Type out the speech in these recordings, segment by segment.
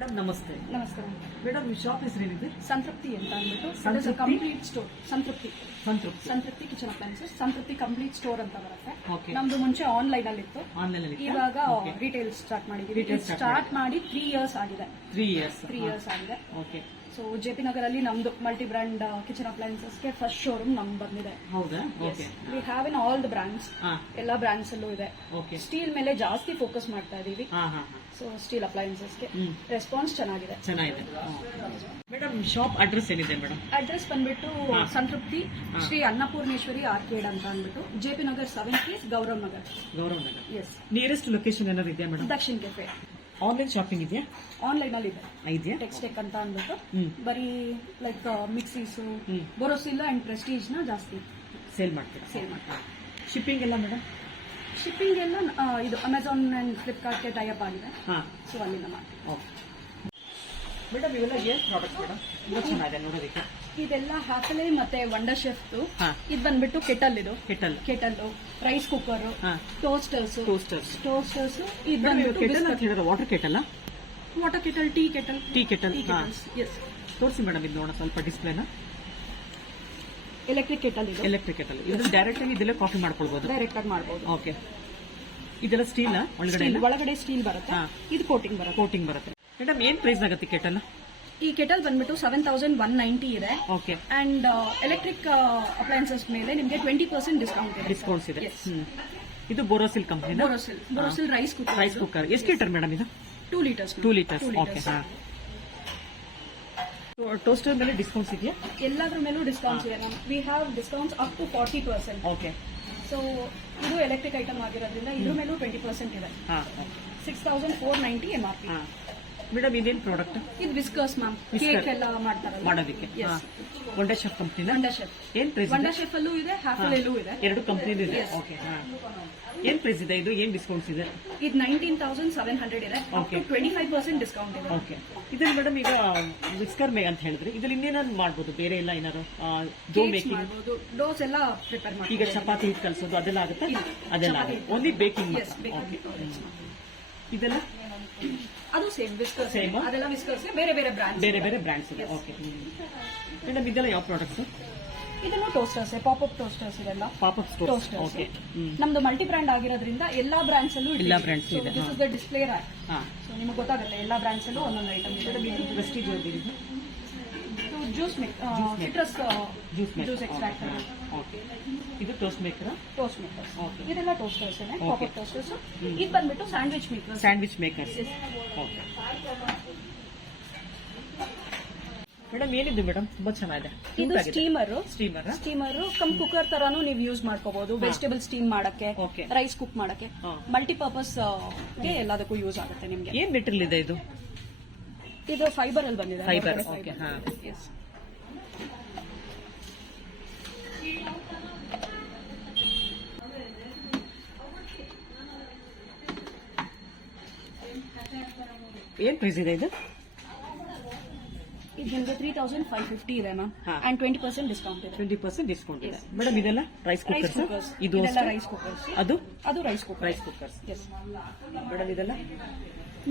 Madam ನಮಸ್ತೆ. ನಮಸ್ಕಾರ madam ಈ ಶಾಪ್ ಹೆಸರು ಏನಿದೆ? ಸಂತೃಪ್ತಿ ಅಂತ ಅಂದ್ಬಿಟ್ಟು ಸಂತೃಪ್ತಿ? Complete store. ಸಂತೃಪ್ತಿ ಸಂತೃಪ್ತಿ ಸಂತೃಪ್ತಿ ಕಿಚನ್ ಅಪ್ಲೈನ್ಸಸ್ ಸಂತೃಪ್ತಿ ಕಂಪ್ಲೀಟ್ ಸ್ಟೋರ್ ಅಂತ ಬರುತ್ತೆ. Okay. ನಮ್ದು ಮುಂಚೆ ಆನ್ಲೈನ್ ಅಲ್ಲಿ ಇತ್ತು, ಆನ್ಲೈನ್ ಅಲ್ಲಿ ಇವಾಗ ರಿಟೇಲ್ ಸ್ಟಾರ್ಟ್ ಮಾಡಿದೀವಿ. Retail start ಸ್ಟಾರ್ಟ್ ಮಾಡಿ 3 ಇಯರ್ಸ್ ಆಗಿದೆ. 3 ಇಯರ್ಸ್ 3 ಇಯರ್ಸ್ ಆಗಿದೆ. ಓಕೆ. ಸೊ ಜೆಪಿ ನಗರಲ್ಲಿ ನಮ್ದು ಮಲ್ಟಿ ಬ್ರ್ಯಾಂಡ್ ಕಿಚನ್ ಅಪ್ಲೈನ್ಸಸ್ಗೆ ಫಸ್ಟ್ ಶೋರೂಮ್ ನಮ್ದು ಬಂದಿದೆ. ಹೌದಾ? Okay. We have in all the brands. ಹಾ ಎಲ್ಲಾ ಬ್ರಾಂಡ್ಸ್ ಅಲ್ಲೂ ಇದೆ. ಓಕೆ. ಸ್ಟೀಲ್ ಮೇಲೆ ಜಾಸ್ತಿ ಫೋಕಸ್ ಮಾಡ್ತಾ ಇದೀವಿ. ಹಾ ಹಾ ಸೊ ಸ್ಟೀಲ್ ಅಪ್ಲೈನ್ಸಸ್ಗೆ ಹ್ಮ್. ರೆಸ್ಪಾನ್ಸ್ ಚೆನ್ನಾಗಿದೆ. ಚೆನ್ನಾಗಿದೆ. ಮೇಡಮ್ ಶಾಪ್ ಅಡ್ರೆಸ್ ಏನಿದೆ ಮೇಡಮ್? ಅಡ್ರೆಸ್ ಬಂದ್ಬಿಟ್ಟು ಹಾ. ಸಂತೃಪ್ತಿ ಹಾ. ಶ್ರೀ ಅನ್ನಪೂರ್ಣೇಶ್ವರಿ ಆರ್ಕೇಡ್ ಅಂತ ಅಂದ್ಬಿಟ್ಟು JP Nagar 7 phase Gaurav Nagar. Gaurav Nagar. Yes, nearest location ಏನಾದ್ರು ಇದೆಯಾ madam? Dakshina cafe. Online shopping ಇದೆಯಾ? ಆನ್ಲೈನ್ ಅಲ್ಲಿ ಇದೆ. ಇದೆಯಾ? ಟೆಕ್ಸ್ಟೆಕ್ ಅಂತ ಅಂದ್ಬಿಟ್ಟು ಹ್ಮ್. ಬರೀ ಲೈಕ್ ಮಿಕ್ಸೀಸ್, ಹ್ಮ್. ಬೊರೋಸಿಲ್ಲ ಅಂಡ್ ಪ್ರೆಸ್ಟೀಜ್ ನ ಜಾಸ್ತಿ ಸೇಲ್ ಮಾಡ್ತೀರಾ? ಸೇಲ್ ಮಾಡ್ತಾರೆ. ಶಿಪ್ಪಿಂಗ್ ಎಲ್ಲ ಮೇಡಮ್? ಶಿಪ್ಪಿಂಗ್ ಎಲ್ಲ ಇದು ಅಮೆಝಾನ್ ಅಂಡ್ ಫ್ಲಿಪ್ಕಾರ್ಟ್ ಗೆ ಟೈಅಪ್ ಆಗಿದೆ. ಹಾ ಸೊ ಅಲ್ಲಿಂದ ಮಾಡ್ತೀವಿ. ಓಕೆ. ಮೇಡಮ್ ಇವೆಲ್ಲ ಏನ್ ಪ್ರಾಡಕ್ಟ್ ಮೇಡಮ್? ತುಂಬಾ ಚೆನ್ನಾಗಿದೆ ನೋಡೋದಕ್ಕೆ. ಇದೆಲ್ಲ ಹ್ಯಾಪಲೆ ಮತ್ತೆ ವಂಡರ್ ಶೆಫ್. ಹಾ. ಇದು ಬಂದ್ಬಿಟ್ಟು ಕೆಟಲ್. ಇದು ಕೆಟಲ್. ಕೆಟಲ್, ರೈಸ್ ಕುಕ್ಕರ್, ಹಾ. ಟೋಸ್ಟರ್ಸ್. ಟೋಸ್ಟರ್ಸ್. ಇದು ಬಂದ್ಬಿಟ್ಟು ಕೆಟಲ್ ಅಂತ ಹೇಳಿದ್ರೆ water kettle? Water kettle, tea kettle. Tea kettle. ಹಾ. ಎಸ್. ತೋರಿಸಿ ಮೇಡಮ್ ಇದು ನೋಡೋಣ ಸ್ವಲ್ಪ ಡಿಸ್ಪ್ಲೇನ. ಎಲೆಕ್ಟ್ರಿಕ್ ಕೆಟಲ್ ಇದು. Electric kettle. ಇದ್ರಲ್ಲಿ ಡೈರೆಕ್ಟ್ ಆಗಿ ಇದೆಲ್ಲ ಕಾಫಿ ಮಾಡ್ಕೊಳ್ಬಹುದು. ಡೈರೆಕ್ಟ್ ಆಗಿ ಮಾಡಬಹುದು. ಓಕೆ. ಇದೆಲ್ಲ ಸ್ಟೀಲ್ ಒಳಗಡೆ ಎಲ್ಲ? ಒಳಗಡೆ ಸ್ಟೀಲ್ ಬರುತ್ತೆ. ಹಾ. ಇದು ಕೋಟಿಂಗ್ ಬರುತ್ತೆ. ಕೋಟಿಂಗ್ ಬರುತ್ತೆ. ಮೇಡಮ್ ಏನ್ ಪ್ರೈಸ್ ಆಗುತ್ತೆ ಕೆಟಲ್? ಈ ಕೆಟಲ್ ಬಂದ್ಬಿಟ್ಟು 7190 ಇದೆ. ಓಕೆ. ಅಂಡ್ ಎಲೆಕ್ಟ್ರಿಕ್ ಅಪ್ಲೈನ್ಸಸ್ ಮೇಲೆ ನಿಮಗೆ 20% ಡಿಸ್ಕೌಂಟ್ ಇದೆ. ಡಿಸ್ಕೌಂಟ್ಸ್ ಇದೆ. Yes. ಇದು Borosil company. Borosil rice cooker. Rice cooker ಎಷ್ಟು ಲೀಟರ್ ಮೇಡಮ್ ಇದು? 2 ಲೀಟರ್ಸ್. 2 ಲೀಟರ್ಸ್. ಓಕೆ. ಹಾ. ಟೋಸ್ಟರ್ ಮೇಲೆ ಡಿಸ್ಕೌಂಟ್ಸ್ ಇದೆಯಾ? ಎಲ್ಲಾದ್ರ ಮೇಲೂ ಡಿಸ್ಕೌಂಟ್ಸ್ ಇದೆ. We have discounts up to 40%. Okay. So ಇದು ಎಲೆಕ್ಟ್ರಿಕ್ ಐಟಮ್ ಆಗಿರೋದ್ರಿಂದ ಇದ್ರ ಮೇಲೂ 20% ಇದೆ. ಹಾ 6490 MRP. ಹಾ. ಮೇಡಮ್ ಇದೇನ್ ಪ್ರಾಡಕ್ಟ್? ಇದು ವಿಸ್ಕರ್ಸ್ ಮ್ಯಾಮ್. Whisker. ಕೇಕ್ ಎಲ್ಲ ಮಾಡ್ತಾರಲ್ಲ ಮಾಡೋದಕ್ಕೆ. Yes. ವಂಡರ್ ಶೆಫ್ ಕಂಪನಿನ? Wonder chef. ಏನ್ ಪ್ರೈಸ್? ವಂಡರ್ ಶೆಫ್ ಅಲ್ಲೂ ಇದೆ, ಹ್ಯಾಪಲಲ್ಲೂ ಇದೆ. ಎರಡು ಕಂಪನಿ ಇದೆ. Yes. ಓಕೆ. ಹಾ. ಏನ್ ಪ್ರೈಸ್ ಇದೆ ಇದು? ಏನ್ ಡಿಸ್ಕೌಂಟ್ಸ್ ಇದೆ? ಇದು 19,700 ಇದೆ. Up Okay. ಟು 25% ಡಿಸ್ಕೌಂಟ್ ಇದೆ. ಓಕೆ. ಇದ್ರಲ್ಲಿ ಮೇಡಮ್ ಈಗ ವಿಸ್ಕರ್ ಮೇ ಅಂತ ಹೇಳಿದ್ರೆ ಇದ್ರಲ್ಲಿ ಇನ್ನೇನಾದ್ರು ಮಾಡ್ಬೋದು? ಬೇರೆ ಎಲ್ಲ ಏನಾದ್ರು ಡೋ Cakes ಮೇಕಿಂಗ್? ಮಾಡ್ಬೋದು, ಡೋಸ್ ಎಲ್ಲ ಪ್ರಿಪೇರ್ ಮಾಡ್ಬೋದು. ಈಗ ಚಪಾತಿ ಹಿಟ್ಟು ಕಲ್ಸೋದು ಅದೆಲ್ಲ ಆಗುತ್ತೆ? ಇಲ್ಲ. ಅದೆಲ್ಲ ಚಪಾತಿ ಹಿಟ್ಟು. Only baking Yes, baking products. ಇದೆಲ್ಲ ಅದು ಸೇಮ್ ವಿಸ್ಕರ್ಸ್. Same. ಅದೆಲ್ಲ ವಿಸ್ಕರ್ಸ್, ಬೇರೆ ಬೇರೆ ಬ್ರಾಂಡ್ಸ್. ಬೇರೆ ಬೇರೆ ಬ್ರ್ಯಾಂಡ್ಸ್ ಇದೆ. Yes. ಓಕೆ. ಮೇಡಮ್ ಇದೆಲ್ಲ ಯಾವ ಪ್ರಾಡಕ್ಟ್ಸ್? ಇದನ್ನು ಟೋಸ್ಟರ್ಸ್, ಪಾಪ್ ಟೋಸ್ಟರ್ಸ್ ಇದೆಲ್ಲ. Pop up stores. ಟೋಸ್ಟರ್ಸ್. ಓಕೆ. ನಮ್ದು ಮಲ್ಟಿ ಬ್ರ್ಯಾಂಡ್ ಆಗಿರೋದ್ರಿಂದ ಎಲ್ಲಾ ಬ್ರಾಂಡ್ಸ್ ಅಲ್ಲೂ ಎಲ್ಲಾ brands ಇದೆ. This is the display rack. ಹಾ. ಸೊ ನಿಮಗೆ ಗೊತ್ತಾಗುತ್ತೆ ಎಲ್ಲಾ ಬ್ರಾಂಡ್ಸ್ ಅಲ್ಲೂ ಒಂದೊಂದು ಐಟಮ್ ಇದೆ. ಇದು ಪ್ರೆಸ್ಟೀಜ್ ಇದೆ. Juice citrus juice extract. Okay. ಇದು toast maker? Toast makers. Okay. ಇದೆಲ್ಲ ಟೋಸ್ಟರ್ಸ್ ಇದೆ, Okay. Pop toasters. ಇದು ಬಂದ್ಬಿಟ್ಟು sandwich makers. Sandwich makers. Yes. Okay. Madam ಏನಿದೆ ಮೇಡಮ್? ತುಂಬಾ ಚೆನ್ನಾಗಿದೆ. ಇದು ಸ್ಟೀಮರ್. ಸ್ಟೀಮರ್ ಕಮ್ ಕುಕ್ಕರ್ ತರಾನು ನೀವು ಯೂಸ್ ಮಾಡ್ಕೋಬಹುದು. ವೆಜಿಟೇಬಲ್ ಸ್ಟೀಮ್ ಮಾಡಕ್ಕೆ, Okay. ರೈಸ್ ಕುಕ್ ಮಾಡಕ್ಕೆ, ಹಾ. ಮಲ್ಟಿಪರ್ಪಸ್ ಗೆ ಎಲ್ಲದಕ್ಕೂ ಯೂಸ್ ಆಗುತ್ತೆ ನಿಮ್ಗೆ. ಏನ್ ಮೆಟೀರಿಯಲ್ ಇದೆ ಇದು? ಇದು ಫೈಬರ್ ಅಲ್ಲಿ ಬಂದಿದೆ. Fiber, ಹೊರಗಡೆ okay, fiber. ಹಾ. Yes. ಏನ್ ಪ್ರೈಸ್ ಇದೆ ಇದು? ಇದು ನಿಮಗೆ 3550 ಇದೆ ಮ್ಯಾಮ್. ಹಾ. ಅಂಡ್ 20% ಡಿಸ್ಕೌಂಟ್ ಇದೆ. 20% ಡಿಸ್ಕೌಂಟ್ ಇದೆ. ಮೇಡಮ್ ಇದೆಲ್ಲ ರೈಸ್ ರೈಸ್ ಕುಕ್ಕರ್ಸ್? ಕುಕ್ಕರ್ಸ್. ಇದು ಇದೆಲ್ಲ ಅಷ್ಟೇ? Rice cookers. ಅದು ಅದು rice cooker. Rice cookers. Yes. Madam ಇದೆಲ್ಲ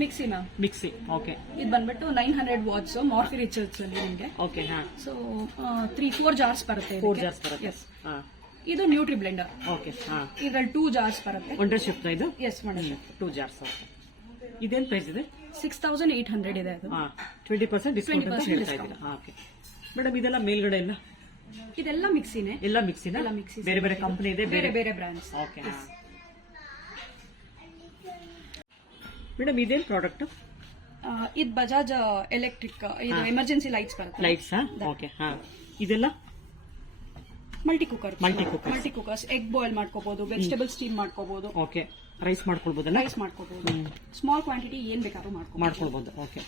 ಮಿಕ್ಸಿ ಮ್ಯಾಮ್. ಮಿಕ್ಸಿ. ಓಕೆ. ಇದು ಬಂದ್ಬಿಟ್ಟು 900 ವಾಟ್ಸ್ ಮಾರ್ಫಿ ರಿಚರ್ಸ್ ಅಲ್ಲಿ ನಿಮಗೆ. ಓಕೆ. ಹಾ. ಸೊ 3-4 ಜಾರ್ಸ್ ಬರುತ್ತೆ. 4 ಜಾರ್ಸ್ ಬರುತ್ತೆ. ಎಸ್. ಹಾ. ಇದು ನ್ಯೂಟ್ರಿ ಬ್ಲೆಂಡರ್. ಓಕೆ. ಹಾ. ಇದ್ರಲ್ಲಿ 2 ಜಾರ್ಸ್ ಬರುತ್ತೆ. ವಂಡರ್ ಶಿಫ್ಟ್ ಇದು? Yes madam. 2 ಜಾರ್ಸ್. ಇದೇನ್ ಪ್ರೈಸ್ ಇದೆ? 6800 ಇದೆ ಅದು. ಹಾ. 20% ಡಿಸ್ಕೌಂಟ್ ಅಂತ 20% ಹೇಳ್ತಾ ಇದ್ದೀರಾ? ಓಕೆ. ಮೇಡಮ್ ಇದೆಲ್ಲ ಮೇಲ್ಗಡೆ ಎಲ್ಲ ಇದೆಲ್ಲ ಮಿಕ್ಸಿನೇ. ಎಲ್ಲ ಮಿಕ್ಸಿನ? ಎಲ್ಲ ಮಿಕ್ಸಿ. ಬೇರೆ ಬೇರೆ ಕಂಪನಿ ಇದೆ? ಬೇರೆ ಬೇರೆ ಬ್ರಾಂಡ್ಸ್. ಓಕೆ. ಮೇಡಮ್ ಇದೇನ್ ಪ್ರಾಡಕ್ಟ್? ಇದು ಬಜಾಜ್ ಎಲೆಕ್ಟ್ರಿಕ್. ಇದು ಎಮರ್ಜೆನ್ಸಿ ಲೈಟ್ಸ್ ಬರುತ್ತೆ. ಲೈಟ್ಸ್. ಓಕೆ. ಹಾ. ಇದೆಲ್ಲ multi cooker. Multi cookers. Multi cookers. Egg boil ಮಾಡ್ಕೋಬಹುದು, ವೆಜಿಟೇಬಲ್ ಸ್ಟೀಮ್ ಮಾಡ್ಕೋಬಹುದು, ಓಕೆ. ರೈಸ್ ಮಾಡ್ಕೊಳ್ಬೋದಲ್ಲ? ರೈಸ್ ಮಾಡ್ಕೋಬಹುದು. ಸ್ಮಾಲ್ ಕ್ವಾಂಟಿಟಿ ಏನ್ ಬೇಕಾದ್ರೂ ಮಾಡ್ಕೊಳ್ಬೋದು. ಓಕೆ.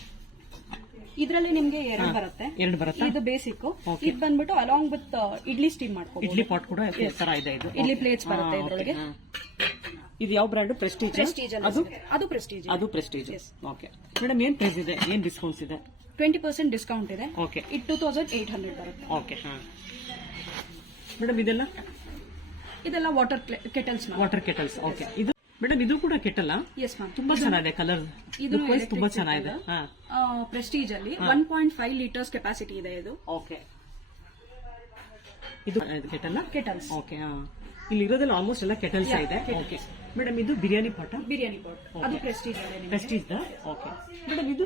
ಇದ್ರಲ್ಲಿ ನಿಮ್ಗೆ 2 ಬರುತ್ತೆ. 2 ಬರುತ್ತಾ? ಇದು ಬೇಸಿಕ್. Okay. ಇದು ಬಂದ್ಬಿಟ್ಟು ಅಲಾಂಗ್ ವಿತ್ ಇಡ್ಲಿ ಸ್ಟೀಮ್ ಮಾಡ್ಕೋಬಹುದು. ಇಡ್ಲಿ ಪಾಟ್ ಕೂಡ ತರ ಇದೆ ಇದು? ಇಡ್ಲಿ plates ಬರುತ್ತೆ ಇದ್ರೊಳಗೆ. ಇದು ಯಾವ ಬ್ರ್ಯಾಂಡ್? ಪ್ರೆಸ್ಟೀಜ್. ಪ್ರೆಸ್ಟೀಜ್ ಅದು ಪ್ರೆಸ್ಟೀಜ್. ಅದು ಪ್ರೆಸ್ಟೀಜ್. Yes. ಓಕೆ. ಮೇಡಮ್ ಏನ್ ಪ್ರೈಸ್ ಇದೆ? ಏನ್ ಡಿಸ್ಕೌಂಟ್ಸ್ ಇದೆ? 20% ಡಿಸ್ಕೌಂಟ್ ಇದೆ. ಓಕೆ. ಇದು 2800 ಬರುತ್ತೆ. ಓಕೆ. ಹಾ. ಮೇಡಮ್ ಇದೆಲ್ಲ ಇದೆಲ್ಲ water kettles. Water kettles. Okay. ಇದು ಮೇಡಮ್ ಇದು ಕೂಡ ಕೆಟ್ಟಲ್ಲ, ಎಸ್ ಮ್ಯಾಮ್. ತುಂಬಾ ಚೆನ್ನಾಗಿದೆ ಕಲರ್, ಇದು ತುಂಬಾ ಚೆನ್ನಾಗಿದೆ. ಪ್ರೆಸ್ಟೀಜ್ ಅಲ್ಲಿ 1.5 ಲೀಟರ್ಸ್ ಕೆಪಾಸಿಟಿ ಇದೆ ಇದು. ಓಕೆ, ಇದು ಕೆಟಲ್ ಕೆಟಲ್ಸ್. ಓಕೆ, ಇಲ್ಲಿ ಇರೋದ್ರಲ್ಲಿ ಆಲ್ಮೋಸ್ಟ್ ಎಲ್ಲ ಕೆಟಲ್ಸ್ ಇದೆ. ಓಕೆ ಮೇಡಮ್, ಇದು ಬಿರಿಯಾನಿ ಪಾಟ, ಬಿರಿಯಾನಿ ಪಾಟ್, ಅದು ಪ್ರೆಸ್ಟೀಜ್ ಇದೆ. ಪ್ರೆಸ್ಟೀಜ್. ಓಕೆ ಮೇಡಮ್, ಇದು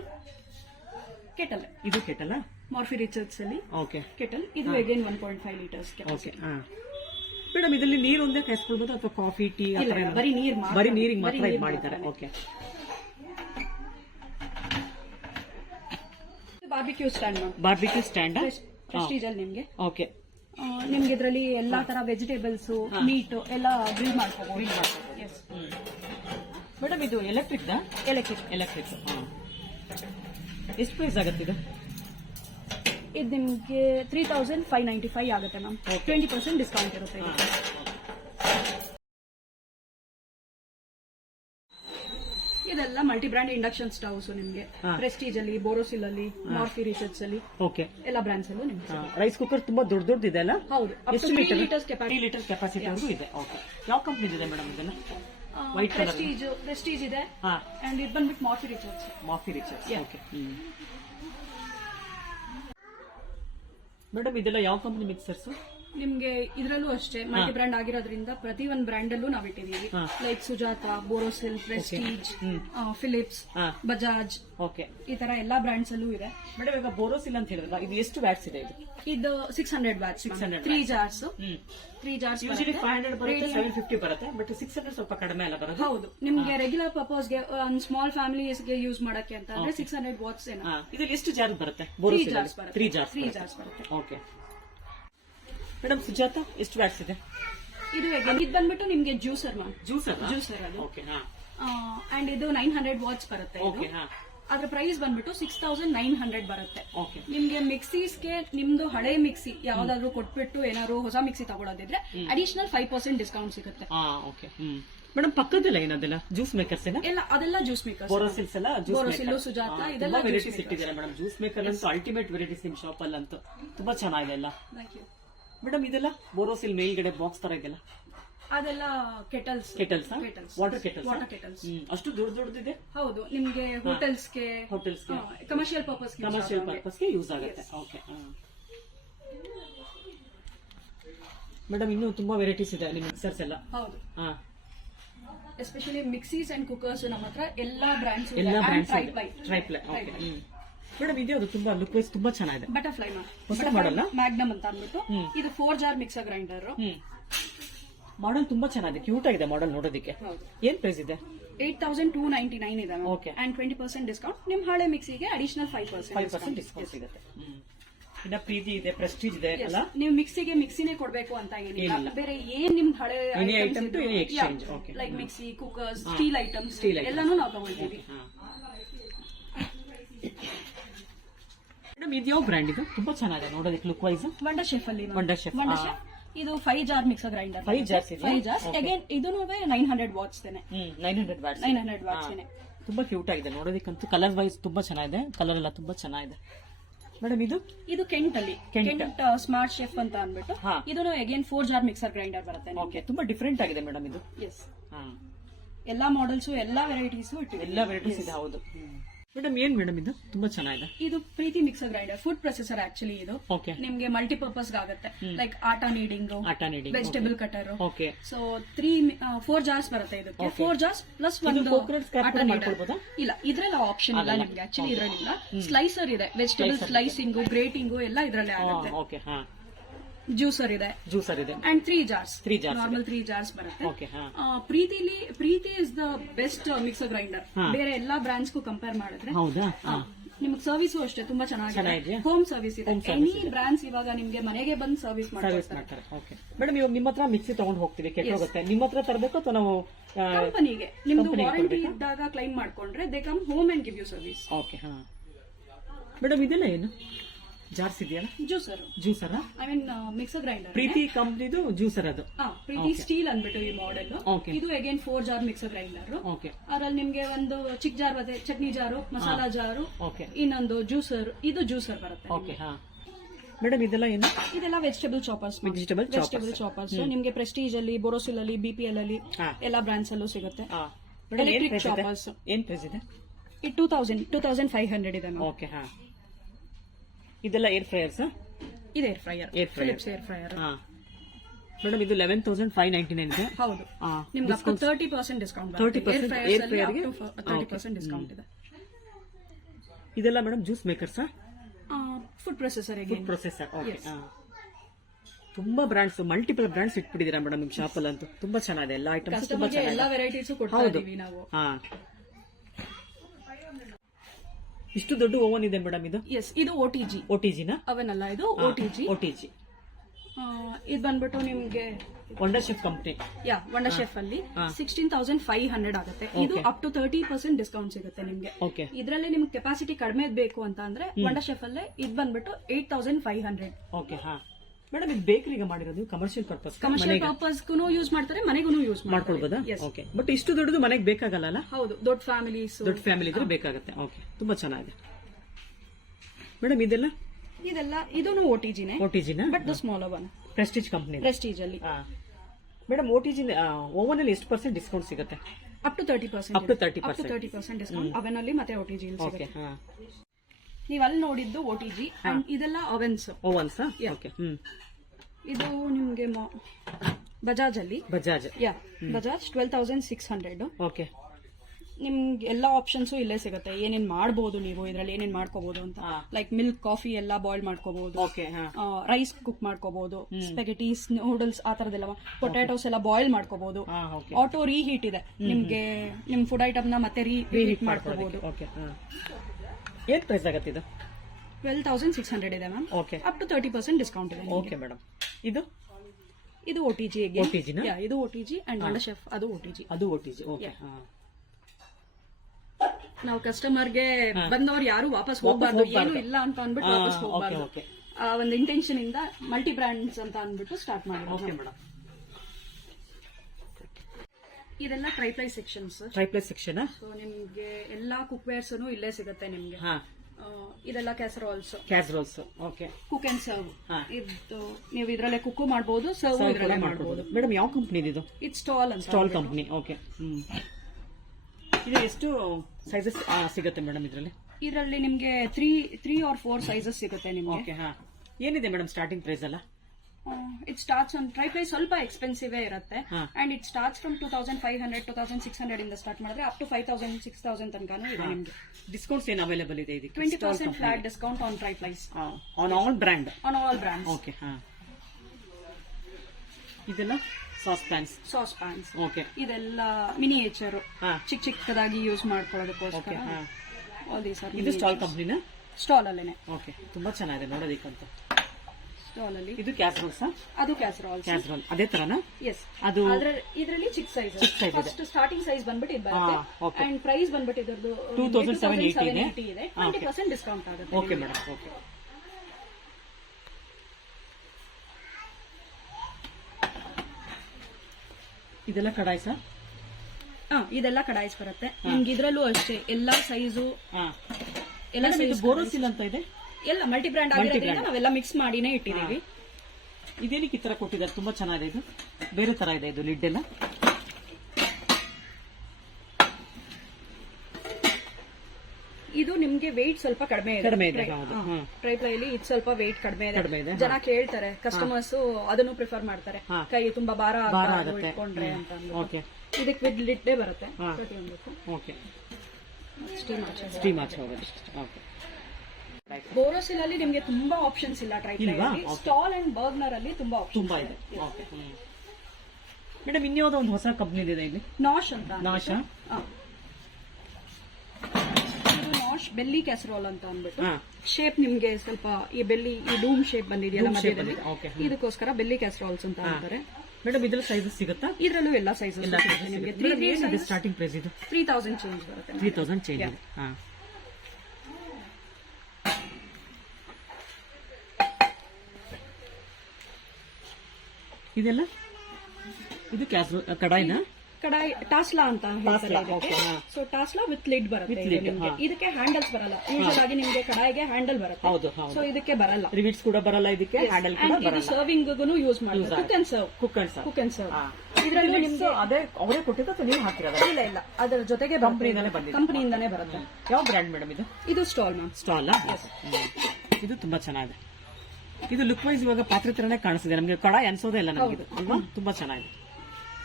ಕೆಟಲ್, ಇದು ಕೆಟಲ್ ಮಾರ್ಫಿ ರಿಚರ್ಡ್ಸ್ ಅಲ್ಲಿ ಓಕೆ ಕೆಟಲ್. ಇದು again 1.5 litres okay. Capacity. Madam, ಇದರಲ್ಲಿ ನೀರು ಒಂದೇ ಕಾಯಿಸ್ಕೊಳ್ಬೋದು ಅಥವಾ ಕಾಫಿ ಟೀ ಇಲ್ಲ, ಬರೀ ನೀರ್ ಮಾತ್ರ. ಬರೀ ನೀರಿಗೆ ಮಾತ್ರ ಇದು ಮಾಡಿದ್ದಾರೆ. Okay, barbecue stand ma'am, barbecue stand Prestige ಅಲ್ಲಿ ನಿಮ್ಗೆ. ಓಕೆ, ನಿಮ್ಗೆ ಇದರಲ್ಲಿ ಎಲ್ಲಾ ತರ ವೆಜಿಟೇಬಲ್ಸ್, ಮೀಟ್ ಎಲ್ಲ ಗ್ರಿಲ್ ಮಾಡ್ಕೋಬಹುದು. ಎಸ್ ಮೇಡಮ್, ಇದು ಎಲೆಕ್ಟ್ರಿಕ್ ಎಲೆಕ್ಟ್ರಿಕ್. ಎಲೆಕ್ಟ್ರಿಕ್ ಎಷ್ಟು ಪ್ರೈಸ್ ಆಗುತ್ತೆ ಇದು? ಇದು ನಿಮ್ಗೆ 3595 ಆಗುತ್ತೆ ಮ್ಯಾಮ್. 20% ಡಿಸ್ಕೌಂಟ್ ಇರುತ್ತೆ ಇದಕ್ಕೆ. ಇದೆಲ್ಲ ಮಲ್ಟಿ ಬ್ರಾಂಡ್ ಇಂಡಕ್ಷನ್ ಸ್ಟವ್ಸ್ ನಿಮ್ಗೆ ಪ್ರೆಸ್ಟೀಜ್ ಅಲ್ಲಿ, ಬೋರೋಸಿಲ್ ಅಲ್ಲಿ, ಮಾರ್ಫಿ ರಿಚರ್ಡ್ಸ್ ಅಲ್ಲಿ, ಓಕೆ, ಎಲ್ಲ ಬ್ರಾಂಡ್ಸ್ ಅಲ್ಲೂ ನಿಮ್ಗೆ. ರೈಸ್ ಕುಕ್ಕರ್ ತುಂಬಾ ದೊಡ್ಡದಿದೆ ಅಲ್ಲ? ಹೌದು, ಎಷ್ಟು 3 ಲೀಟರ್ಸ್ 3 ಲೀಟರ್ ಕೆಪಾಸಿಟಿ ವರೆಗೂ ಇದೆ. ಓಕೆ, ಯಾವ ಕಂಪ್ನಿ ಇದೆ ಮೇಡಮ್ ಇದೆಲ್ಲ? ವೈಟ್ ಕಲರ್ ಪ್ರೆಸ್ಟೀಜ್ ಇದೆ. ಅಂಡ್ ಇದು ಬಂದ್ಬಿಟ್ಟು ಮಾರ್ಫಿ ರಿಚರ್ಡ್ಸ್. ಮಾಫಿ ರಿಚರ್ಡ್ಸ್. ಓಕೆ ಮೇಡಮ್, ಇದೆಲ್ಲ ಯಾವ ಕಂಪ್ನಿ ಮಿಕ್ಸರ್ಸ್? ನಿಮ್ಗೆ ಇದ್ರಲ್ಲೂ ಅಷ್ಟೇ ಮಲ್ಟಿ ಬ್ರ್ಯಾಂಡ್ ಆಗಿರೋದ್ರಿಂದ ಪ್ರತಿ ಒಂದು ಬ್ರ್ಯಾಂಡ್ ಅಲ್ಲೂ ನಾವು ಇಟ್ಟಿದೀವಿ. Like Sujata, Borosil, Prestige, Philips, Bajaj, okay, ಈ ತರ ಎಲ್ಲಾ ಬ್ರ್ಯಾಂಡ್ಸ್ ಅಲ್ಲೂ ಇದೆ. ಮೇಡಮ್, ಈಗ ಬೋರೋಸಿಲ್ ಅಂತ ಹೇಳಿದ್ರಲ್ಲ, ಇದು ಎಷ್ಟು ವ್ಯಾಟ್ಸ್ ಇದೆ ಇದು? ಇದು 600 ವ್ಯಾಟ್ಸ್. 3 ಜಾರ್ಸ್. 3 ಜಾರ್ಸ್ ಯೂಶಲಿ 500 ಬರುತ್ತೆ, 750 ಬರುತ್ತೆ, ಬಟ್ 600 ಸ್ವಲ್ಪ ಕಡಿಮೆ ಅಲ್ಲ ಬರೋದು? ಹೌದು, ನಿಮ್ಗೆ ರೆಗ್ಯುಲರ್ ಪರ್ಪಸ್ಗೆ ಸ್ಮಾಲ್ ಫ್ಯಾಮಿಲೀಸ್ಗೆ ಯೂಸ್ ಮಾಡಕ್ಕೆ ಅಂತ ಅಂದ್ರೆ 600 ವಾಟ್ಸ್ ಏನೋ. ಇದ್ರಲ್ಲಿ ಎಷ್ಟು ಜಾರ್ ಬರುತ್ತೆ? 3 ಜಾರ್ಸ್ ಬರುತ್ತೆ. 3 ಜಾರ್ಸ್ ಬರುತ್ತೆ. ಓಕೆ ಮೇಡಮ್, ಸುಜಾತ ಎಷ್ಟು ವ್ಯಾಟ್ಸ್ ಇದೆ? ಇದು ಬಂದ್ಬಿಟ್ಟು ನಿಮ್ಗೆ ಜ್ಯೂಸರ್ ಮ್ಯಾಮ್. ಜ್ಯೂಸರ್ ಅದು. ಓಕೆ, ಅಂಡ್ ಇದು 900 ವಾಟ್ಸ್ ಬರುತ್ತೆ. ಓಕೆ, ಅದ್ರ ಪ್ರೈಸ್ ಬಂದ್ಬಿಟ್ಟು 6900 ಬರುತ್ತೆ. ಓಕೆ, ನಿಮ್ಗೆ ಮಿಕ್ಸೀಸ್ಗೆ ನಿಮ್ದು ಹಳೆ ಮಿಕ್ಸಿ ಯಾವ್ದಾದ್ರು ಕೊಟ್ಬಿಟ್ಟು ಏನಾದ್ರು ಹೊಸ ಮಿಕ್ಸಿ ತಗೊಳೋದಿದ್ರೆ ಅಡಿಷನಲ್ 5% ಡಿಸ್ಕೌಂಟ್ ಸಿಗುತ್ತೆ. ಓಕೆ ಮೇಡಮ್, ಪಕ್ಕದಲ್ಲ ಏನದೆಲ್ಲ ಜ್ಯೂಸ್ ಮೇಕರ್ಸ್ ಎಲ್ಲ ಅದೆಲ್ಲ ಜ್ಯೂಸ್ ಮೇಕರ್ಸ್. ಬೋರೋಸಿಲ್ಸ್ ಎಲ್ಲ ಬೋರೋಸಿಲ್, ಸುಜಾತ ಇದೆಲ್ಲ ವೆರೈಟೀಸ್ ಇಟ್ಟಿದ್ದಾರೆ ಮೇಡಮ್. ಜ್ಯೂಸ್ ಮೇಕರ್ ಅಂತೂ ಅಲ್ಟಿಮೇಟ್ ವೆರೈಟೀಸ್ ನಿಮ್ ಶಾಪ್ ಅಲ್ಲಂತೂ ತುಂಬಾ ಚೆನ್ನಾಗಿದೆ ಎಲ್ಲ. ಮೇಡಮ್, ಇದೆಲ್ಲ ಬೋರೋಸಿಲ್ ಮೇಲ್ಗಡೆ ಬಾಕ್ಸ್ ತರ ಇದೆಲ್ಲ ಅದೆಲ್ಲ ಕೆಟಲ್ಸ್. Water kettles. ಅಷ್ಟು ದೊಡ್ಡದಿದೆ? ಹೌದು, ನಿಮ್ಗೆ ಹೋಟೆಲ್ಸ್ಗೆ, ಕಮರ್ಷಿಯಲ್ ಪರ್ಪಸ್ಗೆ ಯೂಸ್ ಆಗುತ್ತೆ. ಓಕೆ ಮೇಡಮ್, ಇನ್ನೂ ತುಂಬಾ ವೆರೈಟೀಸ್ ಇದೆ ನಿಮ್ಮ ಮಿಕ್ಸರ್ಸ್ ಎಲ್ಲ? ಹೌದು, ಎಸ್ಪೆಷಲಿ ಮಿಕ್ಸೀಸ್ ಅಂಡ್ ಕುಕ್ಕರ್ಸ್ ನಮ್ಮ ಹತ್ರ ಎಲ್ಲಾ ಬ್ರಾಂಡ್ಸ್. ಟ್ರೈಪ್ಲೈ. ಓಕೆ ಮೇಡಮ್, ಇದ್ಯಾವುದು ತುಂಬಾ ಲುಕ್ ವೈಸ್ ತುಂಬಾ ಚೆನ್ನಾಗಿದೆ? ಬಟರ್ಫ್ಲೈ ಹೊಸ ಮಾಡಲ್ ಮ್ಯಾಗ್ನಮ್ ಅಂತ ಅಂದ್ಬಿಟ್ಟು. ಇದು 4 ಜಾರ್ ಮಿಕ್ಸರ್ ಗ್ರೈಂಡರ್. ಮಾಡೆಲ್ ತುಂಬಾ ಚೆನ್ನಾಗಿದೆ, ಕ್ಯೂಟ್ ಆಗಿದೆ ಮಾಡೆಲ್ ನೋಡೋದಕ್ಕೆ. ಏನ್ ಪ್ರೈಸ್ ಇದೆ? 8299 ಇದೆ. Okay, and 20% discount. ನಿಮ್ ಹಳೆ ಮಿಕ್ಸಿಗೆ ಅಡಿಷನಲ್ 5% ಡಿಸ್ಕೌಂಟ್ ಸಿಗುತ್ತೆ. ಇನ್ನ ಪ್ರೀತಿ ಇದೆ, ಪ್ರೆಸ್ಟೀಜ್ ಇದೆ ಅಲ್ಲ? ನೀವು ಮಿಕ್ಸಿನೇ ಕೊಡ್ಬೇಕು ಅಂತ ಏನಿಲ್ಲ, ಬೇರೆ ಏನ್ ನಿಮ್ ಹಳೆ item exchange. Like mixie, cookers, steel items ಎಲ್ಲಾನು ನಾವು ತಗೊಳ್ತೀವಿ. ಮೇಡಮ್, ಇದು ಯಾವ ಬ್ರ್ಯಾಂಡ್? ಇದು ತುಂಬಾ ಚೆನ್ನಾಗಿದೆ ನೋಡೋದಕ್ಕೆ ಲುಕ್ ವೈಸ್. ವಂಡರ್ ಶೆಫ್ ಅಲ್ಲಿ. Wonder chef. ಇದು 5 ಜಾರ್ ಮಿಕ್ಸರ್ ಗ್ರೈಂಡರ್. 5 ಜಾರ್ಸ್ ಇದೆ. 5 ಜಾರ್ಸ್ ಅಗೇನ್ ಇದೂನು 900 ವಾಟ್ಸ್ ದೇನೆ. 900 ವಾಟ್ಸ್. 900 ವಾಟ್ಸ್ ದೇನೆ. ತುಂಬಾ ಕ್ಯೂಟ್ ಆಗಿದೆ ನೋಡೋದಕ್ಕಂತೂ. ಕಲರ್ ವೈಸ್ ತುಂಬಾ ಚೆನ್ನಾಗಿದೆ, ಕಲರ್ ಎಲ್ಲ ತುಂಬಾ ಚೆನ್ನಾಗಿದೆ. ಮೇಡಮ್, ಇದು ಕೆಂಟ್ ಅಲ್ಲಿ ಕೆಂಟ್ ಸ್ಮಾರ್ಟ್ ಶೆಫ್ ಅಂತ ಅಂದ್ಬಿಟ್ಟು ಇದನ್ನು ಅಗೇನ್ 4 ಜಾರ್ ಮಿಕ್ಸರ್ ಗ್ರೈಂಡರ್ ಬರುತ್ತೆ. ಓಕೆ, ತುಂಬಾ ಡಿಫರೆಂಟ್ ಆಗಿದೆ ಮೇಡಮ್ ಇದು. ಎಸ್, ಎಲ್ಲಾ ಮಾಡೆಲ್ಸ್, ಎಲ್ಲಾ ವೆರೈಟೀಸ್ ಎಲ್ಲಾ ವೆರೈಟೀಸ್ ಇದೆ. ಹೌದು ಮೇಡಮ್, ಏನ್ ಮೇಡಮ್ ಇದು ತುಂಬಾ ಚೆನ್ನಾಗಿದೆ? ಇದು Preethi mixer grinder, food processor actually. ಇದು ನಿಮ್ಗೆ ಮಲ್ಟಿಪರ್ಪಸ್ ಆಗುತ್ತೆ. Like atta kneading, vegetable cutter. Okay, so 4 jars ಬರುತ್ತೆ ಇದಕ್ಕೆ. 4 ಜಾರ್ಸ್ ಪ್ಲಸ್ ಒಂದು ಆಟಾ ನೀಡರ್. ಇಲ್ಲ, ಇದ್ರಲ್ಲಿ ಆಪ್ಷನ್ ಇಲ್ಲ ನಿಮ್ಗೆ ಆಕ್ಚುಲಿ. ಇದ್ರಲ್ಲಿಲ್ಲ. ಸ್ಲೈಸರ್ ಇದೆ, ವೆಜಿಟೇಬಲ್ ಸ್ಲೈಸಿಂಗು, ಗ್ರೇಟಿಂಗು ಎಲ್ಲ ಇದ್ರಲ್ಲೇ ಆಗುತ್ತೆ. ಓಕೆ, ಜ್ಯೂಸರ್ ಇದೆ. ಅಂಡ್ 3 ಜಾರ್ಸ್, ನಾರ್ಮಲ್ 3 ಜಾರ್ಸ್ ಬರುತ್ತೆ. Preethi is the best mixer grinder. ಬೇರೆ ಎಲ್ಲಾ ಬ್ರಾಂಡ್ಸ್ ಗೂ ಕಂಪೇರ್ ಮಾಡಿದ್ರೆ. ನಿಮ್ಗೆ ಸರ್ವಿಸು ಅಷ್ಟೇ ತುಂಬಾ ಚೆನ್ನಾಗಿದೆ. ಹೋಮ್ ಸರ್ವಿಸ್ ಇದೆ. ಎನಿ ಬ್ರಾಂಡ್ಸ್ ಇವಾಗ ನಿಮ್ಗೆ ಮನೆಗೆ ಬಂದು ಸರ್ವಿಸ್ ಮಾಡ್ತಾರೆ. ಮೇಡಮ್, ಇವಾಗ ನಿಮ್ಮ ಹತ್ರ ಮಿಕ್ಸಿ ತಗೊಂಡು ಹೋಗ್ತೀವಿ, ಕೆಟ್ಟೋಗುತ್ತೆ, ನಿಮ್ಮ ಹತ್ರ ತರಬೇಕು ಅಥವಾ ನಾವು ಕಂಪನಿಗೆ ನಿಮ್ದು ವಾರಂಟಿ ಇದ್ದಾಗ ಕ್ಲೈಮ್ ಮಾಡ್ಕೊಂಡ್ರೆ they come home and give you service. Okay madam, ಇದೆಲ್ಲ ಏನು ಜಾರ್ಸ್ ಇದೆಯಲ್ಲ? Juicer I mean mixer grinder. Preethi ಕಂಪ್ನಿದು ಜ್ಯೂಸರ್ ಅದು. ಪ್ರೀತಿ ಸ್ಟೀಲ್ ಅಂದ್ಬಿಟ್ಟು ಈ ಮಾಡೆಲ್. ಇದು ಅಗೇನ್ 4 ಜಾರ್ ಮಿಕ್ಸರ್ ಗ್ರೈಂಡರ್. ಅದ್ರಲ್ಲಿ ನಿಮ್ಗೆ ಒಂದು ಚಿಕ್ಕ ಜಾರ್ ಬರುತ್ತೆ, ಚಟ್ನಿ ಜಾರು, ಮಸಾಲಾ ಜಾರು, ಇನ್ನೊಂದು ಜ್ಯೂಸರ್. ಇದು ಜ್ಯೂಸರ್ ಬರುತ್ತೆ. ಮೇಡಮ್ ಇದೆಲ್ಲ ಏನು? ಇದೆಲ್ಲ ವೆಜಿಟೇಬಲ್ ಚಾಪರ್ಸ್. ವೆಜಿಟೇಬಲ್ ಚಾಪರ್ಸ್ ನಿಮ್ಗೆ ಪ್ರೆಸ್ಟೀಜ್ ಅಲ್ಲಿ, ಬೋರೋಸಿಲ್ ಅಲ್ಲಿ, BPL ಅಲ್ಲಿ ಎಲ್ಲಾ ಬ್ರಾಂಡ್ಸ್ ಅಲ್ಲೂ ಸಿಗುತ್ತೆ. ಎಲೆಕ್ಟ್ರಿಕ್ ಚಾಪರ್ಸ್ ಏನ್ ಪ್ರೈಸ್ ಇದೆ? 2500 ಇದೆ. ಓಕೆ. ಹಾ, ಇದೆಲ್ಲ ಏರ್ ಫ್ರೈಯರ್ಸ್? ಇದು air fryer, Philips air fryer. Madam ಇದು 11,599 ಇದೆ. ಹೌದು, ನಿಮ್ಗೆ 30% ಡಿಸ್ಕೌಂಟ್. 30% ಏರ್ ಫ್ರೈಯರ್ಗೆ 30% ಡಿಸ್ಕೌಂಟ್ ಇದೆ. ಇದೆಲ್ಲ madam juice makers, food processor. Okay. ತುಂಬಾ ಬ್ರಾಂಡ್ಸ್, ಮಲ್ಟಿಪಲ್ ಬ್ರಾಂಡ್ಸ್ ಇಟ್ಬಿಟ್ಟಿದ್ದೀರಾ ಮೇಡಮ್ ನಿಮ್ ಶಾಪ್ ಅಲ್ಲಿ ಅಂತೂ. ತುಂಬಾ ಚೆನ್ನಾಗಿದೆ ಎಲ್ಲ ಐಟಮ್ಸ್, ತುಂಬಾ ಚೆನ್ನಾಗಿದೆ. ಎಲ್ಲ ವೆರೈಟೀಸ್ ಕೊಡ್ತಾ ಇದೀವಿ ನಾವು. ಇಷ್ಟು ದೊಡ್ಡ ಓವನ್ ಇದೆ ಮೇಡಮ್ ಇದು? ಎಸ್, ಇದು OTG ನ ಅವನ್ ಅಲ್ಲ, ಇದು OTG. ಇದು ಬಂದ್ಬಿಟ್ಟು ನಿಮ್ಗೆ wonder chef company. Wonder chef ಅಲ್ಲಿ 16,500 ಆಗುತ್ತೆ. ಇದು ಅಪ್ ಟು 30% ಡಿಸ್ಕೌಂಟ್ ಸಿಗುತ್ತೆ ನಿಮ್ಗೆ. ಇದರಲ್ಲಿ ನಿಮ್ಗೆ ಕೆಪಾಸಿಟಿ ಕಡಿಮೆ ಬೇಕು ಅಂತ ಅಂದ್ರೆ ವಂಡರ್ ಶೆಫ್ ಅಲ್ಲೇ ಇದು ಬಂದ್ಬಿಟ್ಟು 8,500. ಓಕೆ. ಹಾ ಮೇಡಮ್, ಇದು ಬೇಕರಿಗೆ ಮಾಡಿರೋದು ಕಮರ್ಷಿಯಲ್ ಪರ್ಪಸ್ಗೂ ಯೂಸ್ ಮಾಡ್ತಾರೆ, ಮನೆಗೂ ಯೂಸ್ ಮಾಡ್ಕೊಳ್ಬೋದಾ? ಓಕೆ. ಬಟ್ ಇಷ್ಟು ದೊಡ್ಡದು ಮನೆಗೆ ಬೇಕಾಗಲ್ಲ? ಹೌದು, ದೊಡ್ಡ ಫ್ಯಾಮಿಲಿ ಇದ್ರೆ ಬೇಕಾಗುತ್ತೆ. ಓಕೆ, ತುಂಬಾ ಚೆನ್ನಾಗಿದೆ ಮೇಡಮ್. ಇದೆಲ್ಲ ಇದೂನು OTG ನ, but smaller one. Prestige company, Prestige ಅಲ್ಲಿ. ಮೇಡಮ್ OTG ಓವನ್ ಅಲ್ಲಿ ಎಷ್ಟು % ಡಿಸ್ಕೌಂಟ್ ಸಿಗುತ್ತೆ? ಅಪ್ ಟು 30% ಡಿಸ್ಕೌಂಟ್ ಅವನ್ ಅಲ್ಲಿ ಮತ್ತೆ OTG ಅಲ್ಲಿ ಸಿಗುತ್ತೆ. ನೀವು ಅಲ್ಲಿ ನೋಡಿದ್ದು OTG, ಅಂಡ್ ಇದೆಲ್ಲ ಓವನ್ಸ್. ಓಕೆ. ಇದು ನಿಮ್ಗೆ ಬಜಾಜ್ ಅಲ್ಲಿ, ಬಜಾಜ್ 12,600. ಓಕೆ. ನಿಮ್ಗೆ ಎಲ್ಲಾ ಆಪ್ಷನ್ಸ್ ಇಲ್ಲೇ ಸಿಗುತ್ತೆ. ಏನೇನ್ ಮಾಡಬಹುದು ನೀವು ಇದರಲ್ಲಿ, ಏನೇನ್ ಮಾಡ್ಕೋಬಹುದು ಅಂತ. ಲೈಕ್ ಮಿಲ್ಕ್, ಕಾಫಿ ಎಲ್ಲ ಬಾಯ್ಲ್ ಮಾಡ್ಕೋಬಹುದು, ರೈಸ್ ಕುಕ್ ಮಾಡ್ಕೋಬಹುದು, ಸ್ಪೆಗೆಟೀಸ್, ನೂಡಲ್ಸ್ ಆ ತರದೆಲ್ಲ, ಪೊಟ್ಯಾಟೋಸ್ ಎಲ್ಲ ಬಾಯ್ಲ್ ಮಾಡ್ಕೋಬಹುದು. ಆಟೋ ರೀಹೀಟ್ ಇದೆ, ನಿಮ್ಗೆ ನಿಮ್ ಫುಡ್ ಐಟಮ್ ನ ಮತ್ತೆ ರೀಹೀಟ್ ಮಾಡ್ಕೋಬಹುದು. ಏನ್ ಪ್ರೈಸ್ ಆಗುತ್ತೆ ಇದು? 12,600 ಇದೆ ಮ್ಯಾಮ್. ಅಪ್ ಟು 30% ಡಿಸ್ಕೌಂಟ್ ಇದೆ. Okay madam. ಇದು OTG. ಇದು OTG ಅಂಡ್ ವಂಡರ್ ಶೆಫ್ ಅದು OTG. ಓಕೆ. ನಾವು ಕಸ್ಟಮರ್ಗೆ ಬಂದವ್ರು ಯಾರು ವಾಪಸ್ ಹೋಗ್ಬಾರ್ದು, ಏನು ಇಲ್ಲ ಅಂತ ಅಂದ್ಬಿಟ್ಟು ವಾಪಸ್ ಹೋಗ್ಬಾರ್ದು. ಆ ಒಂದು ಇಂಟೆನ್ಷನ್ ಇಂದ ಮಲ್ಟಿ ಬ್ರಾಂಡ್ಸ್ ಅಂತ ಅಂದ್ಬಿಟ್ಟು ಸ್ಟಾರ್ಟ್ ಮಾಡಿದ್ವಿ. ಇದೆಲ್ಲ ಟ್ರೈಪ್ಲೈ ಸೆಕ್ಷನ್ಸ್. ಸೊ ನಿಮ್ಗೆ ಎಲ್ಲಾ ಕುಕ್ವೇರ್ಸ್ ಇಲ್ಲೇ ಸಿಗುತ್ತೆ ನಿಮ್ಗೆ. ಇದೆಲ್ಲ casseroles. Okay. Cook and serve. ಇದು ನೀವು ಇದ್ರಲ್ಲೇ ಕುಕ್ ಮಾಡಬಹುದು, ಸರ್ವ್ ಇದ್ರಲ್ಲೇ ಮಾಡಬಹುದು. ಮೇಡಮ್ ಯಾವ ಕಂಪನಿ ಇದು? ಇದು ಸ್ಟಾಲ್ ಕಂಪನಿ. ಓಕೆ. ಇದು ಎಷ್ಟು ಸೈಜಸ್ ಸಿಗುತ್ತೆ ಮೇಡಮ್ ಇದರಲ್ಲಿ ನಿಮ್ಗೆ 3 or 4 ಸೈಜಸ್ ಸಿಗುತ್ತೆ ನಿಮ್ಗೆ. ಏನಿದೆ ಮೇಡಮ್ ಸ್ಟಾರ್ಟಿಂಗ್ ಪ್ರೈಸ್ ಎಲ್ಲ? ಇಟ್ ಸ್ಟಾರ್ಟ್ಸ್ ಆನ್ ಟ್ರೈಪ್ಲೈ ಸ್ವಲ್ಪ ಎಕ್ಸ್ಪೆನ್ಸಿವ್ ಇರುತ್ತೆ, ಅಂಡ್ ಇಟ್ ಸ್ಟಾರ್ಟ್ಸ್ ಫ್ರಮ್ 2,500 2,600 ಇಂದ ಸ್ಟಾರ್ಟ್ ಮಾಡಿದ್ರೆ ಅಪ್ ಟು 5,000 6,000 ತನಕನೂ ಇದೆ ನಿಮ್ಗೆ. ಡಿಸ್ಕೌಂಟ್ಸ್ ಏನು ಅವೈಲೇಬಲ್ ಇದೆ ಇದಕ್ಕೆ? 20% flat discount on triply, on all brand. Okay. ಇದೆಲ್ಲ ಸಾಸ್ ಪ್ಯಾನ್ಸ್. ಓಕೆ. ಇದೆಲ್ಲ ಮಿನಿಯೇಚರ್, ಚಿಕ್ಕದಾಗಿ ಯೂಸ್ ಮಾಡ್ಕೊಳ್ಳೋದಕ್ಕೋಸ್ಕರ. ಇದು ಸ್ಟಾಲ್ ಕಂಪನಿನ? ಸ್ಟಾಲ್ ಅಲ್ಲೇನೆ. ಓಕೆ, ತುಂಬಾ ಚೆನ್ನಾಗಿದೆ ನೋಡೋದಕ್ಕಂತ. ಸ್ಟಾಲ್ ಅಲ್ಲಿ ಇದು ಕ್ಯಾಸರೋಲ್ಸ್? ಅದು ಕ್ಯಾಸರೋಲ್ ಅದೇ ತರನಾ? ಎಸ್. ಅದು ಇದರಲ್ಲಿ ಚಿಕ್ಕ ಸೈಜ್. ಫಸ್ಟ್ ಸ್ಟಾರ್ಟಿಂಗ್ ಸೈಜ್ ಬಂದ್ಬಿಟ್ಟು ಇದು ಬರುತ್ತೆ, ಅಂಡ್ ಪ್ರೈಸ್ ಬಂದ್ಬಿಟ್ಟು ಇದರದ್ದು 2,780 ಇದೆ. 20% ಡಿಸ್ಕೌಂಟ್ ಆಗುತ್ತೆ. Okay madam. ಓಕೆ. ಇದೆಲ್ಲ ಕಡಾಯಿ ಸರ್? ಇದೆಲ್ಲ ಕಡಾಯಿಸ್ ಬರುತ್ತೆ ನಿಮ್ಗೆ. ಇದ್ರಲ್ಲೂ ಅಷ್ಟೇ ಎಲ್ಲಾ ಸೈಜು, ಎಲ್ಲ ಬೋರೋಸಿಲ್ ಅಂತ ಇದೆ, ಎಲ್ಲ ಮಲ್ಟಿ ಬ್ರ್ಯಾಂಡ್ ಆಗಿರೋದ್ರಿಂದ ನಾವೆಲ್ಲ ಮಿಕ್ಸ್ ಮಾಡಿನೇ ಇಟ್ಟಿದ್ದೀವಿ. ಇದೇನಕ್ಕೆ ಈ ತರ ಕೊಟ್ಟಿದ್ದಾರೆ? ತುಂಬಾ ಚೆನ್ನಾಗಿದೆ. ಇದು ಬೇರೆ ತರ ಇದೆ, ಇದು ಲಿಡ್ ಎಲ್ಲ. ಇದು ನಿಮ್ಗೆ ವೆಯ್ಟ್ ಸ್ವಲ್ಪ ಕಡಿಮೆ ಇದೆ. ಟ್ರೈಪ್ಲೈಲಿ ಇದು ಸ್ವಲ್ಪ ವೆಯ್ಟ್ ಕಡಿಮೆ ಇದೆ. ಜನ ಕೇಳ್ತಾರೆ, ಕಸ್ಟಮರ್ಸ್ ಅದನ್ನು ಪ್ರಿಫರ್ ಮಾಡ್ತಾರೆ, ಕೈ ತುಂಬಾ ಭಾರ ಇಟ್ಕೊಂಡ್ರೆ ಅಂತ. ಇದಕ್ಕೆ ವಿತ್ ಲಿಡ್ಡೇ ಬರುತ್ತೆ ಪ್ರತಿಯೊಂದಕ್ಕೂ. ಸ್ಟೀಮ್ ಆಚೆ ಹೋಗೋದು. ಬೋರೋಸಿಲ್ ಅಲ್ಲಿ ನಿಮ್ಗೆ ತುಂಬಾ ಆಪ್ಷನ್ಸ್ ಇಲ್ಲ. ಟ್ರೈಪ್ಲೈಲಿ ಸ್ಟಾಲ್ ಅಂಡ್ ಬರ್ಗ್ನರ್ ಅಲ್ಲಿ ತುಂಬಾ ಇದೆ. ಮೇಡಮ್ ಇನ್ಯಾವುದೋ ಒಂದು ಹೊಸ ಕಂಪನಿ ಇದೆ ಇಲ್ಲಿ, ನಾಶ್ ಅಂತ. ಬೆಲ್ಲಿ ಕ್ಯಾಸರೋಲ್ ಅಂತ ಅಂದ್ಬಿಟ್ಟು ಶೇಪ್ ನಿಮ್ಗೆ ಸ್ವಲ್ಪ ಈ ಬೆಲ್ಲಿ ಈ ಡೂಮ್ ಶೇಪ್ ಬಂದಿದೆಯಲ್ಲ ಮಧ್ಯದಲ್ಲಿ, ಇದಕ್ಕೋಸ್ಕರ ಬೆಲ್ಲಿ ಕ್ಯಾಸರೋಲ್ಸ್ ಅಂತ ಅಂತಾರೆ. ಮೇಡಮ್ ಇದ್ರಲ್ಲಿ ಸೈಜಸ್ ಸಿಗುತ್ತಾ? ಇದರಲ್ಲೂ ಎಲ್ಲ ಸೈಜಸ್ ನಿಮಗೆ. ಸ್ಟಾರ್ಟಿಂಗ್ ಪ್ರೈಸ್ ಇದು 3,000 ಚೇಂಜ್ ಬರುತ್ತೆ. 3,000 ಚೇಂಜ್. ಇದೆಲ್ಲ ಇದು ಕಡಾಯಿನ? ಕಡಾಯಿ ಟಾಸ್ಲಾ ಅಂತ ಟಾಸ್ಲಾ, okay, ಹಾ. ಸೊ ಟಾಸ್ಲಾ ವಿತ್ ಲಿಡ್ ಬರುತ್ತೆ ಇದು ನಿಮ್ಗೆ. ಇದಕ್ಕೆ ಹ್ಯಾಂಡಲ್ಸ್ ಬರಲ್ಲ. ಯೂಶಲ್ ಆಗಿ ನಿಮ್ಗೆ ಕಡಾಯಿಗೆ ಹ್ಯಾಂಡಲ್ ಬರುತ್ತೆ. ಹೌದು ಸೊ ಇದಕ್ಕೆ ಬರಲ್ಲ. ರಿವಿಟ್ಸ್ ಕೂಡ ಬರಲ್ಲ ಇದಕ್ಕೆ, ಹ್ಯಾಂಡಲ್ ಕೂಡ ಇದು ಬರಲ್ಲ. ಸರ್ವಿಂಗ್ ಯೂಸ್ ಮಾಡ್ಬೋದು. Cook and serve. Cook and serve. Cook and serve. ಇದರಲ್ಲಿ ನಿಮ್ಗೆ ಅದೇ ಅವರೇ ಕೊಟ್ಟಿದ್ದು ಅಥವಾ ನೀವು ಹಾಕಿರೋದ? ಇಲ್ಲ ಅದರ ಜೊತೆಗೆ ಕಂಪನಿಯಿಂದಾನೇ ಬರುತ್ತೆ. ಯಾವ ಬ್ರ್ಯಾಂಡ್ ಮೇಡಮ್ ಇದು? ಇದು ಸ್ಟಾಲ್ ಮ್ಯಾಮ್. ಸ್ಟಾಲ್. ಇದು ತುಂಬಾ ಚೆನ್ನಾಗಿದೆ. ಇದು ಲುಕ್ ವೈಸ್ ಇವಾಗ ಪಾತ್ರೆ ತರನೇ ಕಾಣಿಸ್ತಿದೆ ನಮ್ಗೆ, ಕಡಾಯಿ ಅನ್ಸೋದೇ ಇಲ್ಲ ನಮ್ಗೆ ಇದು ಅಲ್ವಾ? ತುಂಬಾ ಚೆನ್ನಾಗಿದೆ.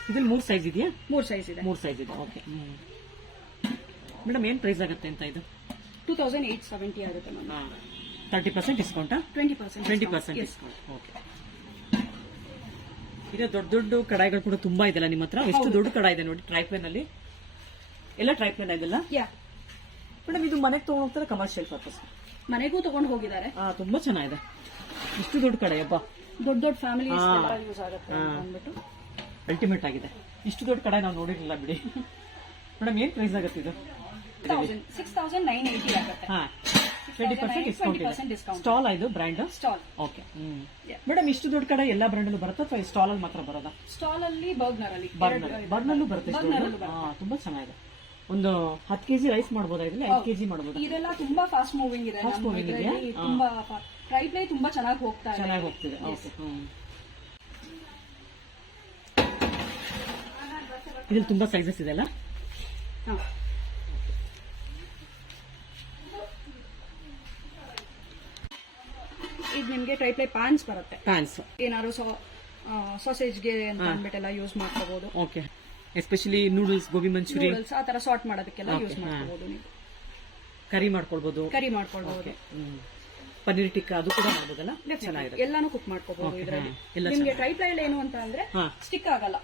ಇದ್ರಲ್ಲಿ 3 ಸೈಜ್ ಇದೆಯಾ? 3 ಸೈಜ್ ಇದೆ. 3 ಸೈಜ್ ಇದೆ. ಓಕೆ ಮೇಡಮ್, ಏನ್ ಪ್ರೈಸ್ ಆಗುತ್ತೆ ಅಂತ ಇದು? 2870 ಆಗುತ್ತೆ ಮ್ಯಾಮ್. 30% ಡಿಸ್ಕೌಂಟಾ? 20% ಡಿಸ್ಕೌಂಟ್. ಓಕೆ. ಇದು ದೊಡ್ಡ ದೊಡ್ಡ ಕಡಾಯಿಗಳು ಕೂಡ ತುಂಬಾ ಇದೆಲ್ಲ ನಿಮ್ಮ ಹತ್ರ. ಎಷ್ಟು ದೊಡ್ಡ ಕಡಾಯಿ ಇದೆ ನೋಡಿ, ಟ್ರೈಪ್ಲೇನ್ ಅಲ್ಲಿ ಎಲ್ಲ ಟ್ರೈಪ್ಲೇನ್ ಇದೆಲ್ಲ. ಮೇಡಮ್ ಇದು ಮನೆಗೆ ತಗೊಂಡು ಹೋಗ್ತಾರೆ, ಕಮರ್ಷಿಯಲ್ ಪರ್ಪಸ್ ಮನೆಗೂ ತಗೊಂಡು ಹೋಗಿದ್ದಾರೆ. ತುಂಬಾ ಚೆನ್ನಾಗಿದೆ. ಇಷ್ಟು ದೊಡ್ಡ ಕಡಾಯಿ, ಅಬ್ಬಾ, ದೊಡ್ಡ ಫ್ಯಾಮಿಲಿ ಯೂಸ್ ಆಗುತ್ತೆ ಅಂದ್ಬಿಟ್ಟು ಅಲ್ಟಿಮೇಟ್ ಆಗಿದೆ. ಇಷ್ಟು ದೊಡ್ಡ ಕಡಾಯಿ ನಾವು ನೋಡಿರಲಿಲ್ಲ ಬಿಡಿ. ಮೇಡಮ್ ಏನ್ ಪ್ರೈಸ್ ಆಗುತ್ತೆ ಇದು? 6980 ಆಗುತ್ತೆ. 20% ಡಿಸ್ಕೌಂಟ್. ಸ್ಟಾಲ್ ಇದು ಬ್ರ್ಯಾಂಡ್? ಸ್ಟಾಲ್. ಓಕೆ. ಮೇಡಮ್ ಇಷ್ಟು ದೊಡ್ಡ ಕಡೆ ಎಲ್ಲಾ ಬ್ರ್ಯಾಂಡ್ ಅಲ್ಲೂ ಬರುತ್ತಾ ಅಥವಾ ಸ್ಟಾಲ್ ಅಲ್ಲಿ ಮಾತ್ರ ಬರೋದಾ? ಸ್ಟಾಲ್ ಅಲ್ಲಿ ಬರ್ನರ್ ಅಲ್ಲಿ ಬರ್ನಲ್ಲೂ ಬರುತ್ತೆ. ತುಂಬಾ ಚೆನ್ನಾಗಿದೆ. ಒಂದು 10 kg ರೈಸ್ ಮಾಡಬಹುದಾ? ಇದರಲ್ಲಿ 5 kg ಮಾಡಬಹುದು. ಇದೆಲ್ಲ ತುಂಬಾ ಫಾಸ್ಟ್ ಮೂವಿಂಗ್ ಇದೆ. ತುಂಬಾ ಫ್ರೈ ಪ್ಲೇ ತುಂಬಾ ಚೆನ್ನಾಗಿ ಹೋಗ್ತಿದೆ. ಇದ್ರಲ್ಲಿ ತುಂಬಾ ಸೈಜಸ್ ಇದೆಲ್ಲ. ಇದು ನಿಮ್ಗೆ ಟ್ರೈ ಪ್ಲೇ ಪ್ಯಾನ್ಸ್ ಬರುತ್ತೆ. ಪ್ಯಾನ್ಸ್ ಏನಾದ್ರು ಸಾಸೇಜ್ಗೆ ಅಂತ ಅಂದ್ಬಿಟ್ಟೆಲ್ಲ ಯೂಸ್ ಮಾಡ್ಕೋಬಹುದು. Okay. Especially noodles, gobi manchurian ಆ ತರ ಸಾರ್ಟ್ ಮಾಡೋದಕ್ಕೆಲ್ಲ ಯೂಸ್ ಮಾಡ್ಕೋಬಹುದು. ನೀವು ಕರಿ ಮಾಡ್ಕೊಳ್ಬಹುದು. ಪನ್ನೀರ್ ಟಿಕ್ಕಾ ಅದು ಕೂಡ ಮಾಡಬಹುದಲ್ಲ? ಚೆನ್ನಾಗಿದೆ. ಎಲ್ಲಾನು ಕುಕ್ ಮಾಡ್ಕೋಬಹುದು ಇದರಲ್ಲಿ. ನಿಮ್ಗೆ ಟ್ರೈ ಪ್ಲೈ ಏನು ಅಂತ ಅಂದ್ರೆ ಸ್ಟಿಕ್ ಆಗಲ್ಲ.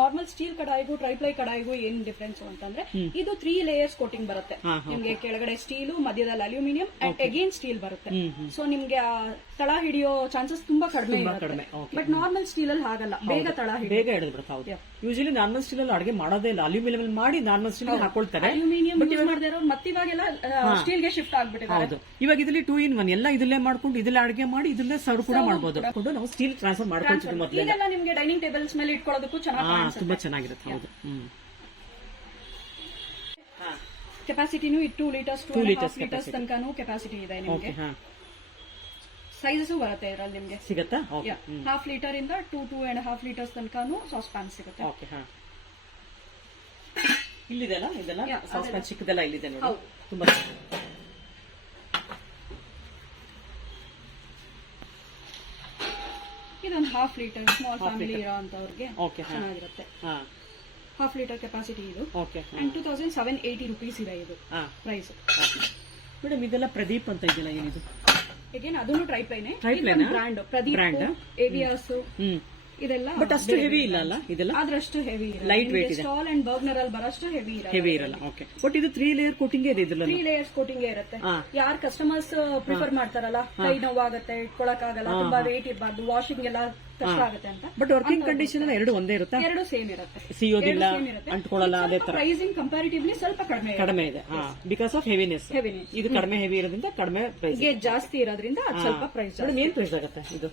ನಾರ್ಮಲ್ ಸ್ಟೀಲ್ ಕಡಾಯಿಗೂ ಟ್ರೈ ಪ್ಲೈ ಕಡಾಯಿಗೂ ಏನ್ ಡಿಫ್ರೆನ್ಸ್ ಅಂತಂದ್ರೆ ಇದು 3 ಲೇಯರ್ಸ್ ಕೋಟಿಂಗ್ ಬರುತ್ತೆ. ನಿಮ್ಗೆ ಕೆಳಗಡೆ ಸ್ಟೀಲು, ಮಧ್ಯದಲ್ಲಿ ಅಲ್ಯೂಮಿನಿಯಂ ಅಂಡ್ ಅಗೇನ್ ಸ್ಟೀಲ್ ಬರುತ್ತೆ. ಸೊ ನಿಮ್ಗೆ ತಳ ಹಿಡಿಯೋ ಚಾನ್ಸಸ್ ತುಂಬಾ ಕಡಿಮೆ ಇರುತ್ತೆ. ಬಟ್ ನಾರ್ಮಲ್ ಸ್ಟೀಲ್ ಅಲ್ಲಿ ಹಾಗಲ್ಲ, ಬೇಗ ತಳ ಹಿಡಿದು. ಯೂಶಲಿ ನಾರ್ಮಲ್ ಸ್ಟೀಲ್ ಅಲ್ಲಿ ಅಡುಗೆ ಮಾಡೋದೇ ಇಲ್ಲ, ಅಲ್ಯೂಮಿನಿಯಂ ಮಾಡಿ ನಾರ್ಮಲ್ ಸ್ಟೀಲ್ ಹಾಕೊಳ್ತಾರೆ. ಅಲ್ಯೂಮಿನಿಯಂ ಯೂಸ್ ಮಾಡದೇ ಇರೋರು ಮತ್ತಿವಾಗೆಲ್ಲ ಸ್ಟೀಲ್ ಗೆ ಶಿಫ್ಟ್ ಆಗ್ಬಿಟ್ಟಿದ್ದಾರೆ. ಇವಾಗ ಇದರಲ್ಲಿ 2 in 1 ಎಲ್ಲ ಇದಲ್ಲೇ ಮಾಡ್ಕೊಂಡು ಇದಲ್ಲೇ ಅಡುಗೆ ಮಾಡಿ ಇದಲ್ಲೇ ಸರ್ವ್ ಕೂಡ ಮಾಡಬಹುದು. ನಾವು ಸ್ಟೀಲ್ ಟ್ರಾನ್ಸ್ಫರ್ ಮಾಡ್ಕೊಳ್ತೀವಿ ಮೊದಲೇ. ನಿಮ್ಗೆ ಡೈನಿಂಗ್ ಟೇಬಲ್ಸ್ ಮೇಲೆ ಇಟ್ಕೊಳ್ಳೋದಕ್ಕೂ ತುಂಬಾ ಚೆನ್ನಾಗಿರುತ್ತೆ. ಹೌದು. ಕೆಪಾಸಿಟಿನೂ 2 ಲೀಟರ್ಸ್ 2.5 ಲೀಟರ್ಸ್ ತನಕನೂ ಕೆಪಾಸಿಟಿ ಇದೆ ನಿಮ್ಗೆ. ಸೈಜಸ್ ಬರುತ್ತೆ ಇದರಲ್ಲಿ ನಿಮ್ಗೆ ಸಿಗುತ್ತಾ? 1/2 ಲೀಟರ್ ಇಂದ 2.5 ಲೀಟರ್ಸ್ ತನಕನೂ ಸಾಸ್ ಪ್ಯಾನ್ ಸಿಗುತ್ತೆ. ಇಲ್ಲಿದೆಲ್ಲ ಇದೆಲ್ಲ ಸಾಸ್ ಪ್ಯಾನ್ ಚಿಕ್ಕದೆಲ್ಲ ಇಲ್ಲಿದೆ ನೋಡಿ. ತುಂಬಾ ಇದೊಂದು 1/2 ಲೀಟರ್ ಸ್ಮಾಲ್ ಫ್ಯಾಮಿಲಿ ಇರೋ ಅಂತವ್ರಿಗೆ ಚೆನ್ನಾಗಿರುತ್ತೆ. 1/2 ಲೀಟರ್ ಕೆಪಾಸಿಟಿ ಇದು. ಅಂಡ್ 2780 ರೂಪೀಸ್ ಇದೆ ಇದು ಪ್ರೈಸ್. ಮೇಡಮ್ ಇದೆಲ್ಲ ಪ್ರದೀಪ್ ಅಂತ ಇದೆಯಲ್ಲ, ಏನಿದು? ಅಗೇನ್ ಅದನ್ನು ಟ್ರೈ ಪ್ಲೈನೇ. ಬ್ರ್ಯಾಂಡ್ ಪ್ರದೀಪ್, ಏವಿಯಾಸ್ ಇದೆಲ್ಲ. ಬಟ್ ಅಷ್ಟು ಹೆವಿ ಇಲ್ಲ ಅಲ್ಲ ಇದೆಲ್ಲ? ಆದ್ರಷ್ಟು ಹೆವಿ ಇಲ್ಲ. ಲೈಟ್ ವೇಟ್ ಇದೆ. ಸ್ಟಾಲ್ ಅಂಡ್ ಬರ್ನರ್ ಅಲ್ಲಿ ಬರಷ್ಟು ಹೆವಿ ಇರಲ್ಲ. ಓಕೆ. ಬಟ್ ಇದು 3 ಲೇಯರ್ ಕೋಟಿಂಗ್ ಇದೆ. 3 ಲೇಯರ್ಸ್ ಕೋಟಿಂಗ್ ಇರುತ್ತೆ. ಯಾರು ಕಸ್ಟಮರ್ಸ್ ಪ್ರಿಫರ್ ಮಾಡ್ತಾರಲ್ಲ, ಕೈ ನೋವಾಗುತ್ತೆ, ಇಟ್ಕೊಳಕ್ ಆಗಲ್ಲ, ತುಂಬಾ ವೇಟ್ ಇರಬಾರ್ದು, ವಾಷಿಂಗ್ ಎಲ್ಲ ಕಷ್ಟ ಆಗುತ್ತೆ ಅಂತ. ಬಟ್ ವರ್ಕಿಂಗ್ ಕಂಡೀಷನ್ ಎಲ್ಲ ಎರಡು ಒಂದೇ ಇರುತ್ತೆ? ಎರಡು ಸೇಮ್ ಇರುತ್ತೆ. ಸಿಯೋದಿಲ್ಲ, ಅಂಟ್ಕೊಳ್ಳಲ್ಲ. ಅದೇ ತರ ಪ್ರೈಸಿಂಗ್ ಕಂಪ್ಯಾರಿಟಿವ್ಲಿ ಸ್ವಲ್ಪ ಕಡಿಮೆ ಇದೆ. Because of heaviness. ಇದು ಕಡಿಮೆ ಹೆವಿ ಇರೋದ್ರಿಂದ ಕಡಿಮೆ ಪ್ರೈಸ್, ಜಾಸ್ತಿ ಇರೋದ್ರಿಂದ ಅದು ಸ್ವಲ್ಪ ಪ್ರೈಸ್. ಏನ್ ಪ್ರೈಸ್ ಆಗುತ್ತೆ ಇದು?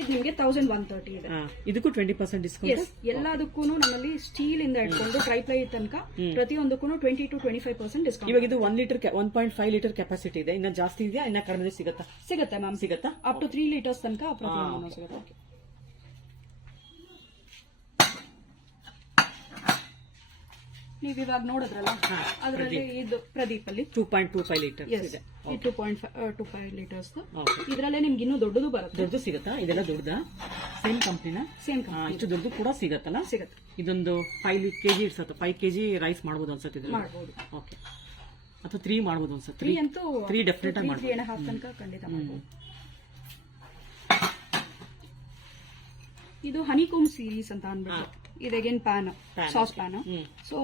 ಇದು ನಿಮಗೆ 1130 ಇದೆ. ಇದಕ್ಕೂ 20% ಡಿಸ್ಕೌಂಟ್. ಎಲ್ಲದಕ್ಕೂ ನಮ್ಮಲ್ಲಿ ಸ್ಟೀಲ್ ಇಂದ ಇಟ್ಕೊಂಡು ಟ್ರೈ ಪ್ಲೈ ತನಕ ಪ್ರತಿಯೊಂದಕ್ಕೂ 20 to 25% ಡಿಸ್ಕೌಂಟ್. ಇವಾಗ ಇದು 1.5 ಲೀಟರ್ ಕೆಪಾಸಿಟಿ ಇದೆ. ಇನ್ನ ಜಾಸ್ತಿ ಇದೆಯಾ? ಇನ್ನ ಕಡಿಮೆ ಸಿಗುತ್ತೆ ಮ್ಯಾಮ್? ಸಿಗುತ್ತಾ? ಅಪ್ ಟು 3 ಲೀಟರ್ಸ್ ತನಕ ಪ್ರತಿಯೊಂದು ಸಿಗುತ್ತೆ. ನೀವು ಇವಾಗ ನೋಡಿದ್ರಲ್ಲ, ಅದರಲ್ಲಿ ಇದು ಪ್ರದೀಪ್ ಅಲ್ಲಿ 2.25 ಲೀಟರ್ ಇದೆ. 2.25 ಲೀಟರ್ಸ್. ಇದರಲ್ಲೇ ನಿಮ್ಗೆ ಇನ್ನೂ ದೊಡ್ಡದು ಬರುತ್ತೆ. ದೊಡ್ಡದು ಸಿಗುತ್ತಾ? ಇದೆಲ್ಲ ದೊಡ್ಡದ? ಸೇಮ್ ಕಂಪ್ನಿನ? Same company. ಇಷ್ಟು ದೊಡ್ಡದು ಕೂಡ ಸಿಗತ್ತಲ್ಲ? ಸಿಗುತ್ತೆ. ಇದೊಂದು 5 kg ಇರ್ಸತ್ತೆ. 5 kg ರೈಸ್ ಮಾಡಬಹುದು ಅನ್ಸುತ್ತೆ ಇದ್ರಲ್ಲಿ. ಮಾಡಬಹುದು. ಓಕೆ. ಅಥವಾ 3 ಮಾಡಬಹುದು ಅನ್ಸುತ್ತೆ. 3 ಅಂತೂ 3 ಡೆಫಿನೆಟ್ ಆಗಿ ಮಾಡಬಹುದು. 3.5 ತನಕ ಖಂಡಿತ ಮಾಡಬಹುದು. ಇದು ಹನಿಕೋಮ್ ಸೀರೀಸ್ ಅಂತ ಅಂದ್ಬಿಟ್ಟು ಇದು again PAN, sauce PAN. So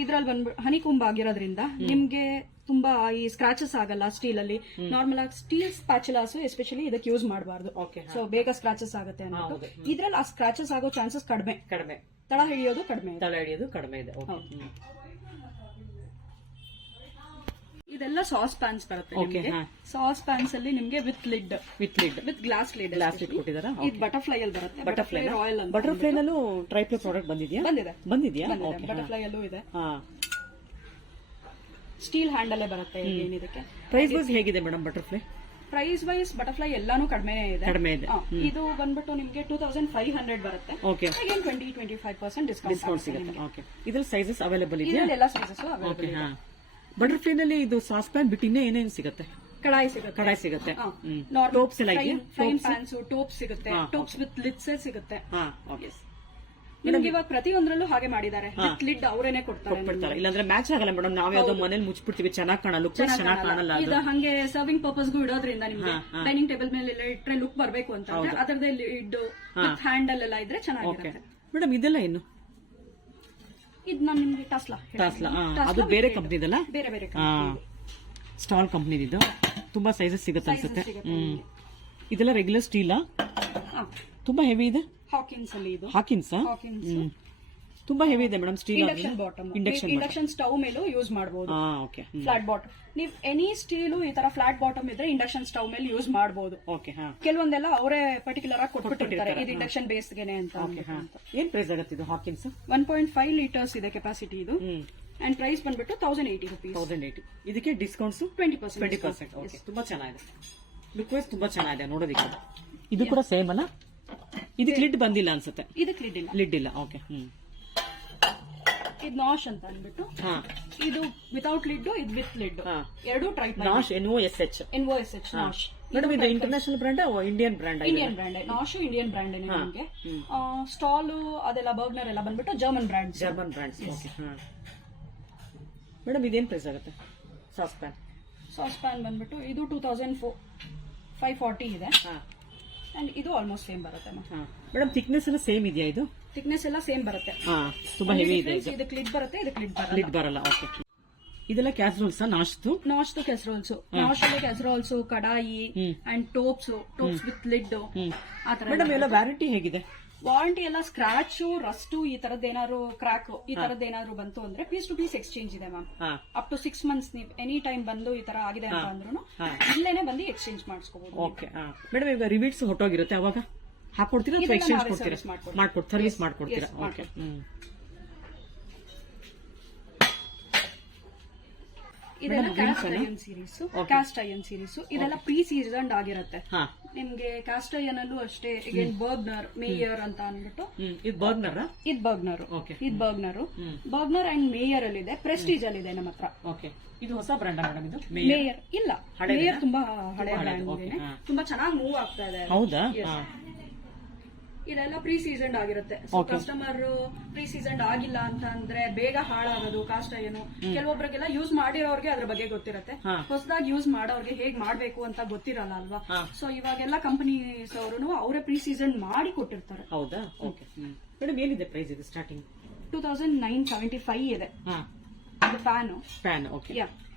ಇದ್ರಲ್ಲಿ ಬಂದ್ಬಿಟ್ಟು ಹನಿಕೋಂಬ್ ಆಗಿರೋದ್ರಿಂದ ನಿಮ್ಗೆ ತುಂಬಾ ಈ ಸ್ಕ್ರಾಚಸ್ ಆಗಲ್ಲ ಸ್ಟೀಲ್ ಅಲ್ಲಿ. ನಾರ್ಮಲ್ ಆಗಿ ಸ್ಟೀಲ್ ಸ್ಪ್ಯಾಚುಲಾಸ್ ಎಸ್ಪೆಷಲಿ ಇದಕ್ಕೆ ಯೂಸ್ ಮಾಡಬಾರ್ದು. ಸೊ ಬೇಗ ಸ್ಕ್ರಾಚಸ್ ಆಗುತ್ತೆ ಅನ್ನೋದು. ಇದ್ರಲ್ಲಿ ಆ ಸ್ಕ್ರಾಚಸ್ ಆಗೋ ಚಾನ್ಸಸ್ ಕಡಿಮೆ. ತಳ ಹಿಡಿಯೋದು ಕಡಿಮೆ ಇದೆ. ಇದೆಲ್ಲ ಸಾಸ್ ಪ್ಯಾನ್ಸ್ ಬರುತ್ತೆ Okay, ನಿಮಗೆ. ಸಾಸ್ ಪ್ಯಾನ್ಸ್ ಅಲ್ಲಿ ನಿಮ್ಗೆ with lid with glass lid ಕೊಟ್ಟಿದಾರಾ? ಇದು ಬಟರ್ಫ್ಲೈ ಅಲ್ಲಿ ಬರುತ್ತೆ. ಬಟರ್ಫ್ಲೈ ರಾಯಲ್ ಅಂತ ಬಟರ್ಫ್ಲೈ ನಲ್ಲೂ ಟ್ರೈಪ್ಲೋ ಪ್ರಾಡಕ್ಟ್ ಬಂದಿದ್ಯಾ? ಬಂದಿದ್ಯಾ? ಬಟರ್ಫ್ಲೈ ಅಲ್ಲೂ ಇದೆ. ಹಾ, ಸ್ಟೀಲ್ ಹ್ಯಾಂಡ್ ಅಲ್ಲೇ ಬರುತ್ತೆ ಏನಿದಕ್ಕೆ. ಪ್ರೈಸ್ ವೈಸ್ ಹೇಗಿದೆ madam Butterfly? Price wise Butterfly ಎಲ್ಲಾನು ಕಡಿಮೆ ಇದೆ. ಇದು ಬಂದ್ಬಿಟ್ಟು ನಿಮ್ಗೆ 2500 ಬರುತ್ತೆ. ಓಕೆ, 20-25% ಡಿಸ್ಕೌಂಟ್ ಸಿಗುತ್ತೆ. ಓಕೆ, ಇದ್ರಲ್ಲಿ ಸೈಜಸ್ ಅವೈಲೇಬಲ್ ಇದೆಯಾ? ಎಲ್ಲ ಸೈಜಸ್ ಅವೈಲೇಬಲ್ ಇದೆ. ಬಟರ್ಫ್ಲೈ ನಲ್ಲಿ ಇದು ಸಾಸ್ ಪ್ಯಾನ್ ಬಿಟ್ಟು ಇನ್ನೇ ಏನೇನು ಸಿಗುತ್ತೆ? ಕಡಾಯಿ ಸಿಗುತ್ತೆ. ಟೋಪ್ಸ್ ಎಲ್ಲ ಇದೆಯಾ? ಫ್ರೈನ್ ಪ್ಯಾನ್ಸ್, ಟೋಪ್ಸ್ ಸಿಗುತ್ತೆ. ಟೋಪ್ಸ್ ವಿತ್ ಲಿಡ್ಸ್ ಸಿಗುತ್ತೆ. ಓಕೆ, ನಿಮ್ಗೆ ಇವಾಗ ಪ್ರತಿಯೊಂದ್ರಲ್ಲೂ ಹಾಗೆ ಮಾಡಿದ್ದಾರೆ. ವಿತ್ ಲಿಡ್ ಅವರೇನೆ ಕೊಡ್ತಾರೆ. ಇಲ್ಲಾಂದ್ರೆ ಮ್ಯಾಚ್ ಆಗಲ್ಲ ಮೇಡಮ್. ನಾವ್ ಯಾವ್ದೋ ಮನೇಲಿ ಮುಚ್ಚಿಬಿಡ್ತೀವಿ, ಚೆನ್ನಾಗಿ ಕಾಣಲ್ಲ, ಚೆನ್ನಾಗಿ ಕಾಣಲ್ಲ. ಇದು ಹಂಗೆ ಸರ್ವಿಂಗ್ ಪರ್ಪಸ್ಗೂ ಇಡೋದ್ರಿಂದ ನಿಮ್ಗೆ ಡೈನಿಂಗ್ ಟೇಬಲ್ ಮೇಲೆ ಇಟ್ರೆ ಲುಕ್ ಬರ್ಬೇಕು ಅಂತ ಅದರದೇ ಲಿಡ್ ವಿತ್ ಹ್ಯಾಂಡಲ್ ಎಲ್ಲ ಇದ್ರೆ ಚೆನ್ನಾಗಿರುತ್ತೆ. ಮೇಡಮ್ ಇದೆಲ್ಲ ಏನು? ಇದು ನಾನು ನಿಮ್ಗೆ ಟಾಸ್ಲಾ ಅದು ಬೇರೆ ಕಂಪ್ನಿದಲ್ಲ? ಬೇರೆ ಸ್ಟಾಲ್ ಕಂಪ್ನಿ ಇದು. ತುಂಬಾ ಸೈಜಸ್ ಸಿಗುತ್ತೆ ಅನ್ಸುತ್ತೆ. ಇದೆಲ್ಲ ರೆಗ್ಯುಲರ್ ಸ್ಟೀಲಾ? ತುಂಬಾ ಹೆವಿ ಇದೆ. ಹಾಕಿನ್ಸ್ ಅಲ್ಲಿ ಇದು. ಹಾಕಿನ್ಸ್ ತುಂಬಾ ಹೆವಿ ಇದೆ madam. Steel induction bottom, induction stove ಮೇಲೂ ಯೂಸ್ ಮಾಡಬಹುದು. ಫ್ಲಾಟ್ ಬಾಟಮ್, ನೀವು ಎನಿ ಸ್ಟೀಲ್ ಈ ತರ ಫ್ಲಾಟ್ ಬಾಟಮ್ ಇದ್ರೆ ಇಂಡಕ್ಷನ್ ಸ್ಟವ್ ಮೇಲೆ ಯೂಸ್ ಮಾಡಬಹುದು. ಕೆಲವೊಂದೆಲ್ಲ ಅವರೇ ಪರ್ಟಿಕ್ಯುಲರ್ ಆಗಿ ಕೊಟ್ಬಿಟ್ಟಿರ್ತಾರೆ ಇದು ಇಂಡಕ್ಷನ್ ಬೇಸ್ಗೆನೆ ಅಂತ. ಏನ್ ಪ್ರೈಸ್ ಆಗುತ್ತೆ ಇದು ಹಾಕಿನ್ಸ್? 1.5 ಲೀಟರ್ಸ್ ಇದೆ ಕೆಪಾಸಿಟಿ ಇದು. ಅಂಡ್ ಪ್ರೈಸ್ ಬಂದ್ಬಿಟ್ಟು 1080 rupees. 1080. ಇದಕ್ಕೆ ಡಿಸ್ಕೌಂಟ್ಸ್ 20%. ಓಕೆ, ತುಂಬಾ ಚೆನ್ನಾಗಿದೆ. ಲುಕ್ ವೈಸ್ ತುಂಬಾ ಚೆನ್ನಾಗಿದೆ ನೋಡೋದಿಕ್ಕೆ. ಇದು ಕೂಡ ಸೇಮ್ ಅಲ್ಲ? ಇದಕ್ಕೆ ಲಿಡ್ ಬಂದಿಲ್ಲ ಅನ್ಸುತ್ತೆ. ಇದಕ್ಕೆ ಲಿಡ್ ಇಲ್ಲ. ಓಕೆ. ಇದು ನಾಶ್ ಅಂತ ಅಂದ್ಬಿಟ್ಟು, ಇದು ವಿತೌಟ್ ಲಿಡ್, ಇದು ವಿತ್ ಲಿಡ್. ಎರಡು type. Nosh NOSH Nosh. Madam ಇದು international brand, Indian brand? Indian brand. Nosh Indian brand ನಿಮಗೆ. ಸ್ಟಾಲ್ ಅದೆಲ್ಲ ಬರ್ಗ್ನರ್ ಎಲ್ಲ ಬಂದ್ಬಿಟ್ಟು ಜರ್ಮನ್ ಬ್ರ್ಯಾಂಡ್ಸ್. ಓಕೆ. ಮೇಡಮ್ ಇದೇನ್ ಪ್ರೈಸ್ ಆಗುತ್ತೆ? ಸಾಸ್ ಪ್ಯಾನ್ ಬಂದ್ಬಿಟ್ಟು ಇದು 2540 ಇದೆ. ಅಂಡ್ ಇದು ಆಲ್ಮೋಸ್ಟ್ ಸೇಮ್ ಬರುತ್ತೆ. ಮೇಡಮ್ ಥಿಕ್ನೆಸ್ ಎಲ್ಲ ಸೇಮ್ ಇದೆಯಾ? ಇದು ಥಿಕ್ನೆಸ್ ಎಲ್ಲ ಸೇಮ್ ಬರುತ್ತೆ. ತುಂಬಾ ಹೆವಿ ಇದೆ. ಇದಕ್ಕೆ ಲಿಡ್ ಬರುತ್ತೆ, ಇದಕ್ಕೆ ಲಿಡ್ ಬರಲ್ಲ. ಓಕೆ. ಇದೆಲ್ಲ ಕ್ಯಾಸರೋಲ್ಸ್? ನಾಶ್ತು ಕ್ಯಾಸರೋಲ್ಸ್. ನಾಶಲ್ಲಿ ಕ್ಯಾಸರೋಲ್ಸ್, ಕಡಾಯಿ ಅಂಡ್ ಟೋಪ್ಸ್ ವಿತ್ ಲಿಡ್ ಆತರ. ಮೇಡಮ್ ಎಲ್ಲ ವ್ಯಾರಂಟಿ ಹೇಗಿದೆ? ವಾರಂಟಿ ಎಲ್ಲ ಸ್ಕ್ರಾಚ್, ರಸ್ಟ್, ಈ ತರದ್ದೇನಾದ್ರು ಕ್ರಾಕ್, ಈ ತರದ್ದೇನಾದ್ರು ಬಂತು ಅಂದ್ರೆ ಪೀಸ್ ಟು ಪೀಸ್ ಎಕ್ಸ್ಚೇಂಜ್ ಇದೆ ಮ್ಯಾಮ್. ಅಪ್ ಟು 6 months ನೀವು ಎನಿ ಟೈಮ್ ಬಂದು ಈ ತರ ಆಗಿದೆ ಅಂತ ಅಂದ್ರೂ ಇಲ್ಲೇನೆ ಬಂದು ಎಕ್ಸ್ಚೇಂಜ್ ಮಾಡಿಸ್ಕೋಬಹುದು. ಓಕೆ. ಮೇಡಮ್ ಈಗ ರಿವೀಟ್ಸ್ ಹೊಟ್ಟೋಗಿರುತ್ತೆ, ಅವಾಗ ಹಾಕೊಡ್ತೀರಾ ಅಥವಾ ಎಕ್ಸ್ಚೇಂಜ್ ಕೊಡ್ತೀರಾ? ಸರ್ವಿಸ್ ಮಾಡ್ಕೊಡ್ತೀರಾ? ಓಕೆ. ಇದೆಲ್ಲ ಕ್ಯಾಸ್ಟ್ ಐರನ್ ಸೀರೀಸ್. ಇದೆಲ್ಲ ಪ್ರೀ ಸೀಸನ್ಡ್ ಆಗಿರುತ್ತೆ ನಿಮ್ಗೆ. ಕ್ಯಾಸ್ಟ್ ಐರನ್ ಅಲ್ಲೂ ಅಷ್ಟೇ ಬರ್ಗ್ನರ್, ಮೇಯರ್ ಅಂತ ಅಂದ್ಬಿಟ್ಟು. ಇದು ಬರ್ಗ್ನರ್ ಬರ್ಗ್ನರ್ ಅಂಡ್ ಮೇಯರ್ ಅಲ್ಲಿ ಇದೆ. ಪ್ರೆಸ್ಟೀಜ್ ಅಲ್ಲಿ ಇದೆ ನಮ್ಮ ಹತ್ರ. ಇದು ಹೊಸ ಬ್ರ್ಯಾಂಡ್ ಮೇಡಮ್? ಇದು ಮೇಯರ್ ಇಲ್ಲ, ಮೇಯರ್ ತುಂಬಾ ಹಳೆ ಬ್ರ್ಯಾಂಡ್. ತುಂಬಾ ಚೆನ್ನಾಗಿ ಮೂವ್ ಆಗ್ತಾ ಇದೆ. ಹೌದಾ? ಇದೆಲ್ಲ ಪ್ರೀ ಸೀಸನ್ಡ್ ಆಗಿರುತ್ತೆ. ಕಸ್ಟಮರ್ ಪ್ರೀ ಸೀಸನ್ಡ್ ಆಗಿಲ್ಲ ಅಂತ ಅಂದ್ರೆ ಬೇಗ ಹಾಳಾಗೋದು ಕಾಸ್ಟ್ ಏನು. ಕೆಲವೊಬ್ಬರಿಗೆಲ್ಲ ಯೂಸ್ ಮಾಡಿರೋರ್ಗೆ ಅದ್ರ ಬಗ್ಗೆ ಗೊತ್ತಿರುತ್ತೆ. ಹೊಸದಾಗಿ ಯೂಸ್ ಮಾಡೋರ್ಗೆ ಹೇಗ್ ಮಾಡ್ಬೇಕು ಅಂತ ಗೊತ್ತಿರಲ್ಲ ಅಲ್ವಾ? ಸೊ ಇವಾಗೆಲ್ಲ ಕಂಪನೀಸ್ ಅವರು ಅವರೇ ಪ್ರೀ ಸೀಸನ್ ಮಾಡಿ ಕೊಟ್ಟಿರ್ತಾರೆ. ಹೌದಾ? ಓಕೆ. ಮೇಡಮ್ ಏನಿದೆ ಪ್ರೈಸ್ ಇದು ಸ್ಟಾರ್ಟಿಂಗ್? 2975 ಇದೆ ಪ್ಯಾನ್. ಓಕೆ.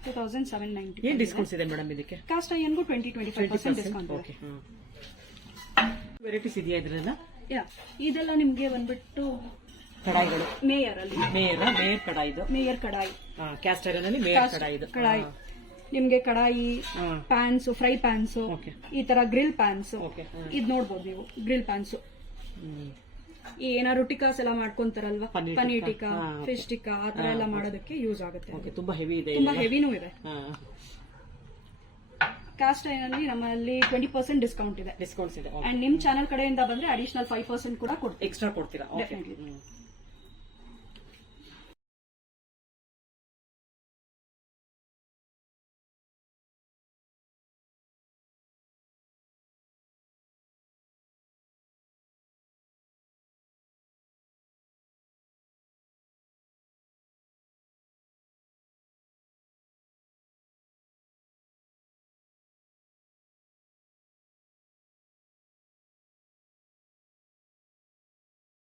2790. ಏನ್ ಡಿಸ್ಕೌಂಟ್ಸ್ ಇದೆ ಮೇಡಮ್ ಇದಕ್ಕೆ? ಕಾಸ್ಟ್ ಐರನ್ಗೂ 20-25% ಡಿಸ್ಕೌಂಟ್ ಇದೆ. ವೆರೈಟೀಸ್ ಇದೆಯಾ ಇದ್ರೆಲ್ಲ? ಇದೆಲ್ಲ ನಿಮ್ಗೆ ಬಂದ್ಬಿಟ್ಟು ಕಡಾಯಿಗಳು. ಮೇಯರ್ ಅಲ್ಲಿ ಮೇಯರ್ ಕಡಾಯಿ. ಮೇಯರ್ ಕಡಾಯಿ. ಕ್ಯಾಸ್ಟ್ ಐರನ್ ಅಲ್ಲಿ ಮೇಯರ್ ಕಡಾಯಿ. ನಿಮ್ಗೆ ಕಡಾಯಿ, ಪ್ಯಾನ್ಸ್, ಫ್ರೈ ಪ್ಯಾನ್ಸ್, ಈ ತರ ಗ್ರಿಲ್ ಪ್ಯಾನ್ಸ್. ಇದ್ ನೋಡ್ಬೋದು ನೀವು, ಗ್ರಿಲ್ ಪ್ಯಾನ್ಸ್. ಏನಾದ್ರು ಟಿಕಾಸ್ ಎಲ್ಲ ಮಾಡ್ಕೊಂತಾರಲ್ವಾ, ಪನೀರ್ ಟಿಕಾ, ಫಿಶ್ ಟಿಕಾ, ಆತರ ಎಲ್ಲ ಮಾಡೋದಕ್ಕೆ ಯೂಸ್ ಆಗುತ್ತೆ. ತುಂಬಾ ಹೆವಿ ಇದೆ, ತುಂಬಾ ಹೆವಿನೂ ಇದೆ. ಕಾಸ್ಟ್ ಐರನ್ ಅಲ್ಲಿ ನಮ್ಮಲ್ಲಿ 20% ಡಿಸ್ಕೌಂಟ್ಸ್ ಇದೆ. ಅಂಡ್ ನಿಮ್ ಚಾನಲ್ ಕಡೆಯಿಂದ ಬಂದ್ರೆ ಅಡಿಷನಲ್ 5% ಕೂಡ ಎಕ್ಸ್ಟ್ರಾ ಕೊಡ್ತೀರಾ? ಡೆಫಿನೆಟ್ಲಿ.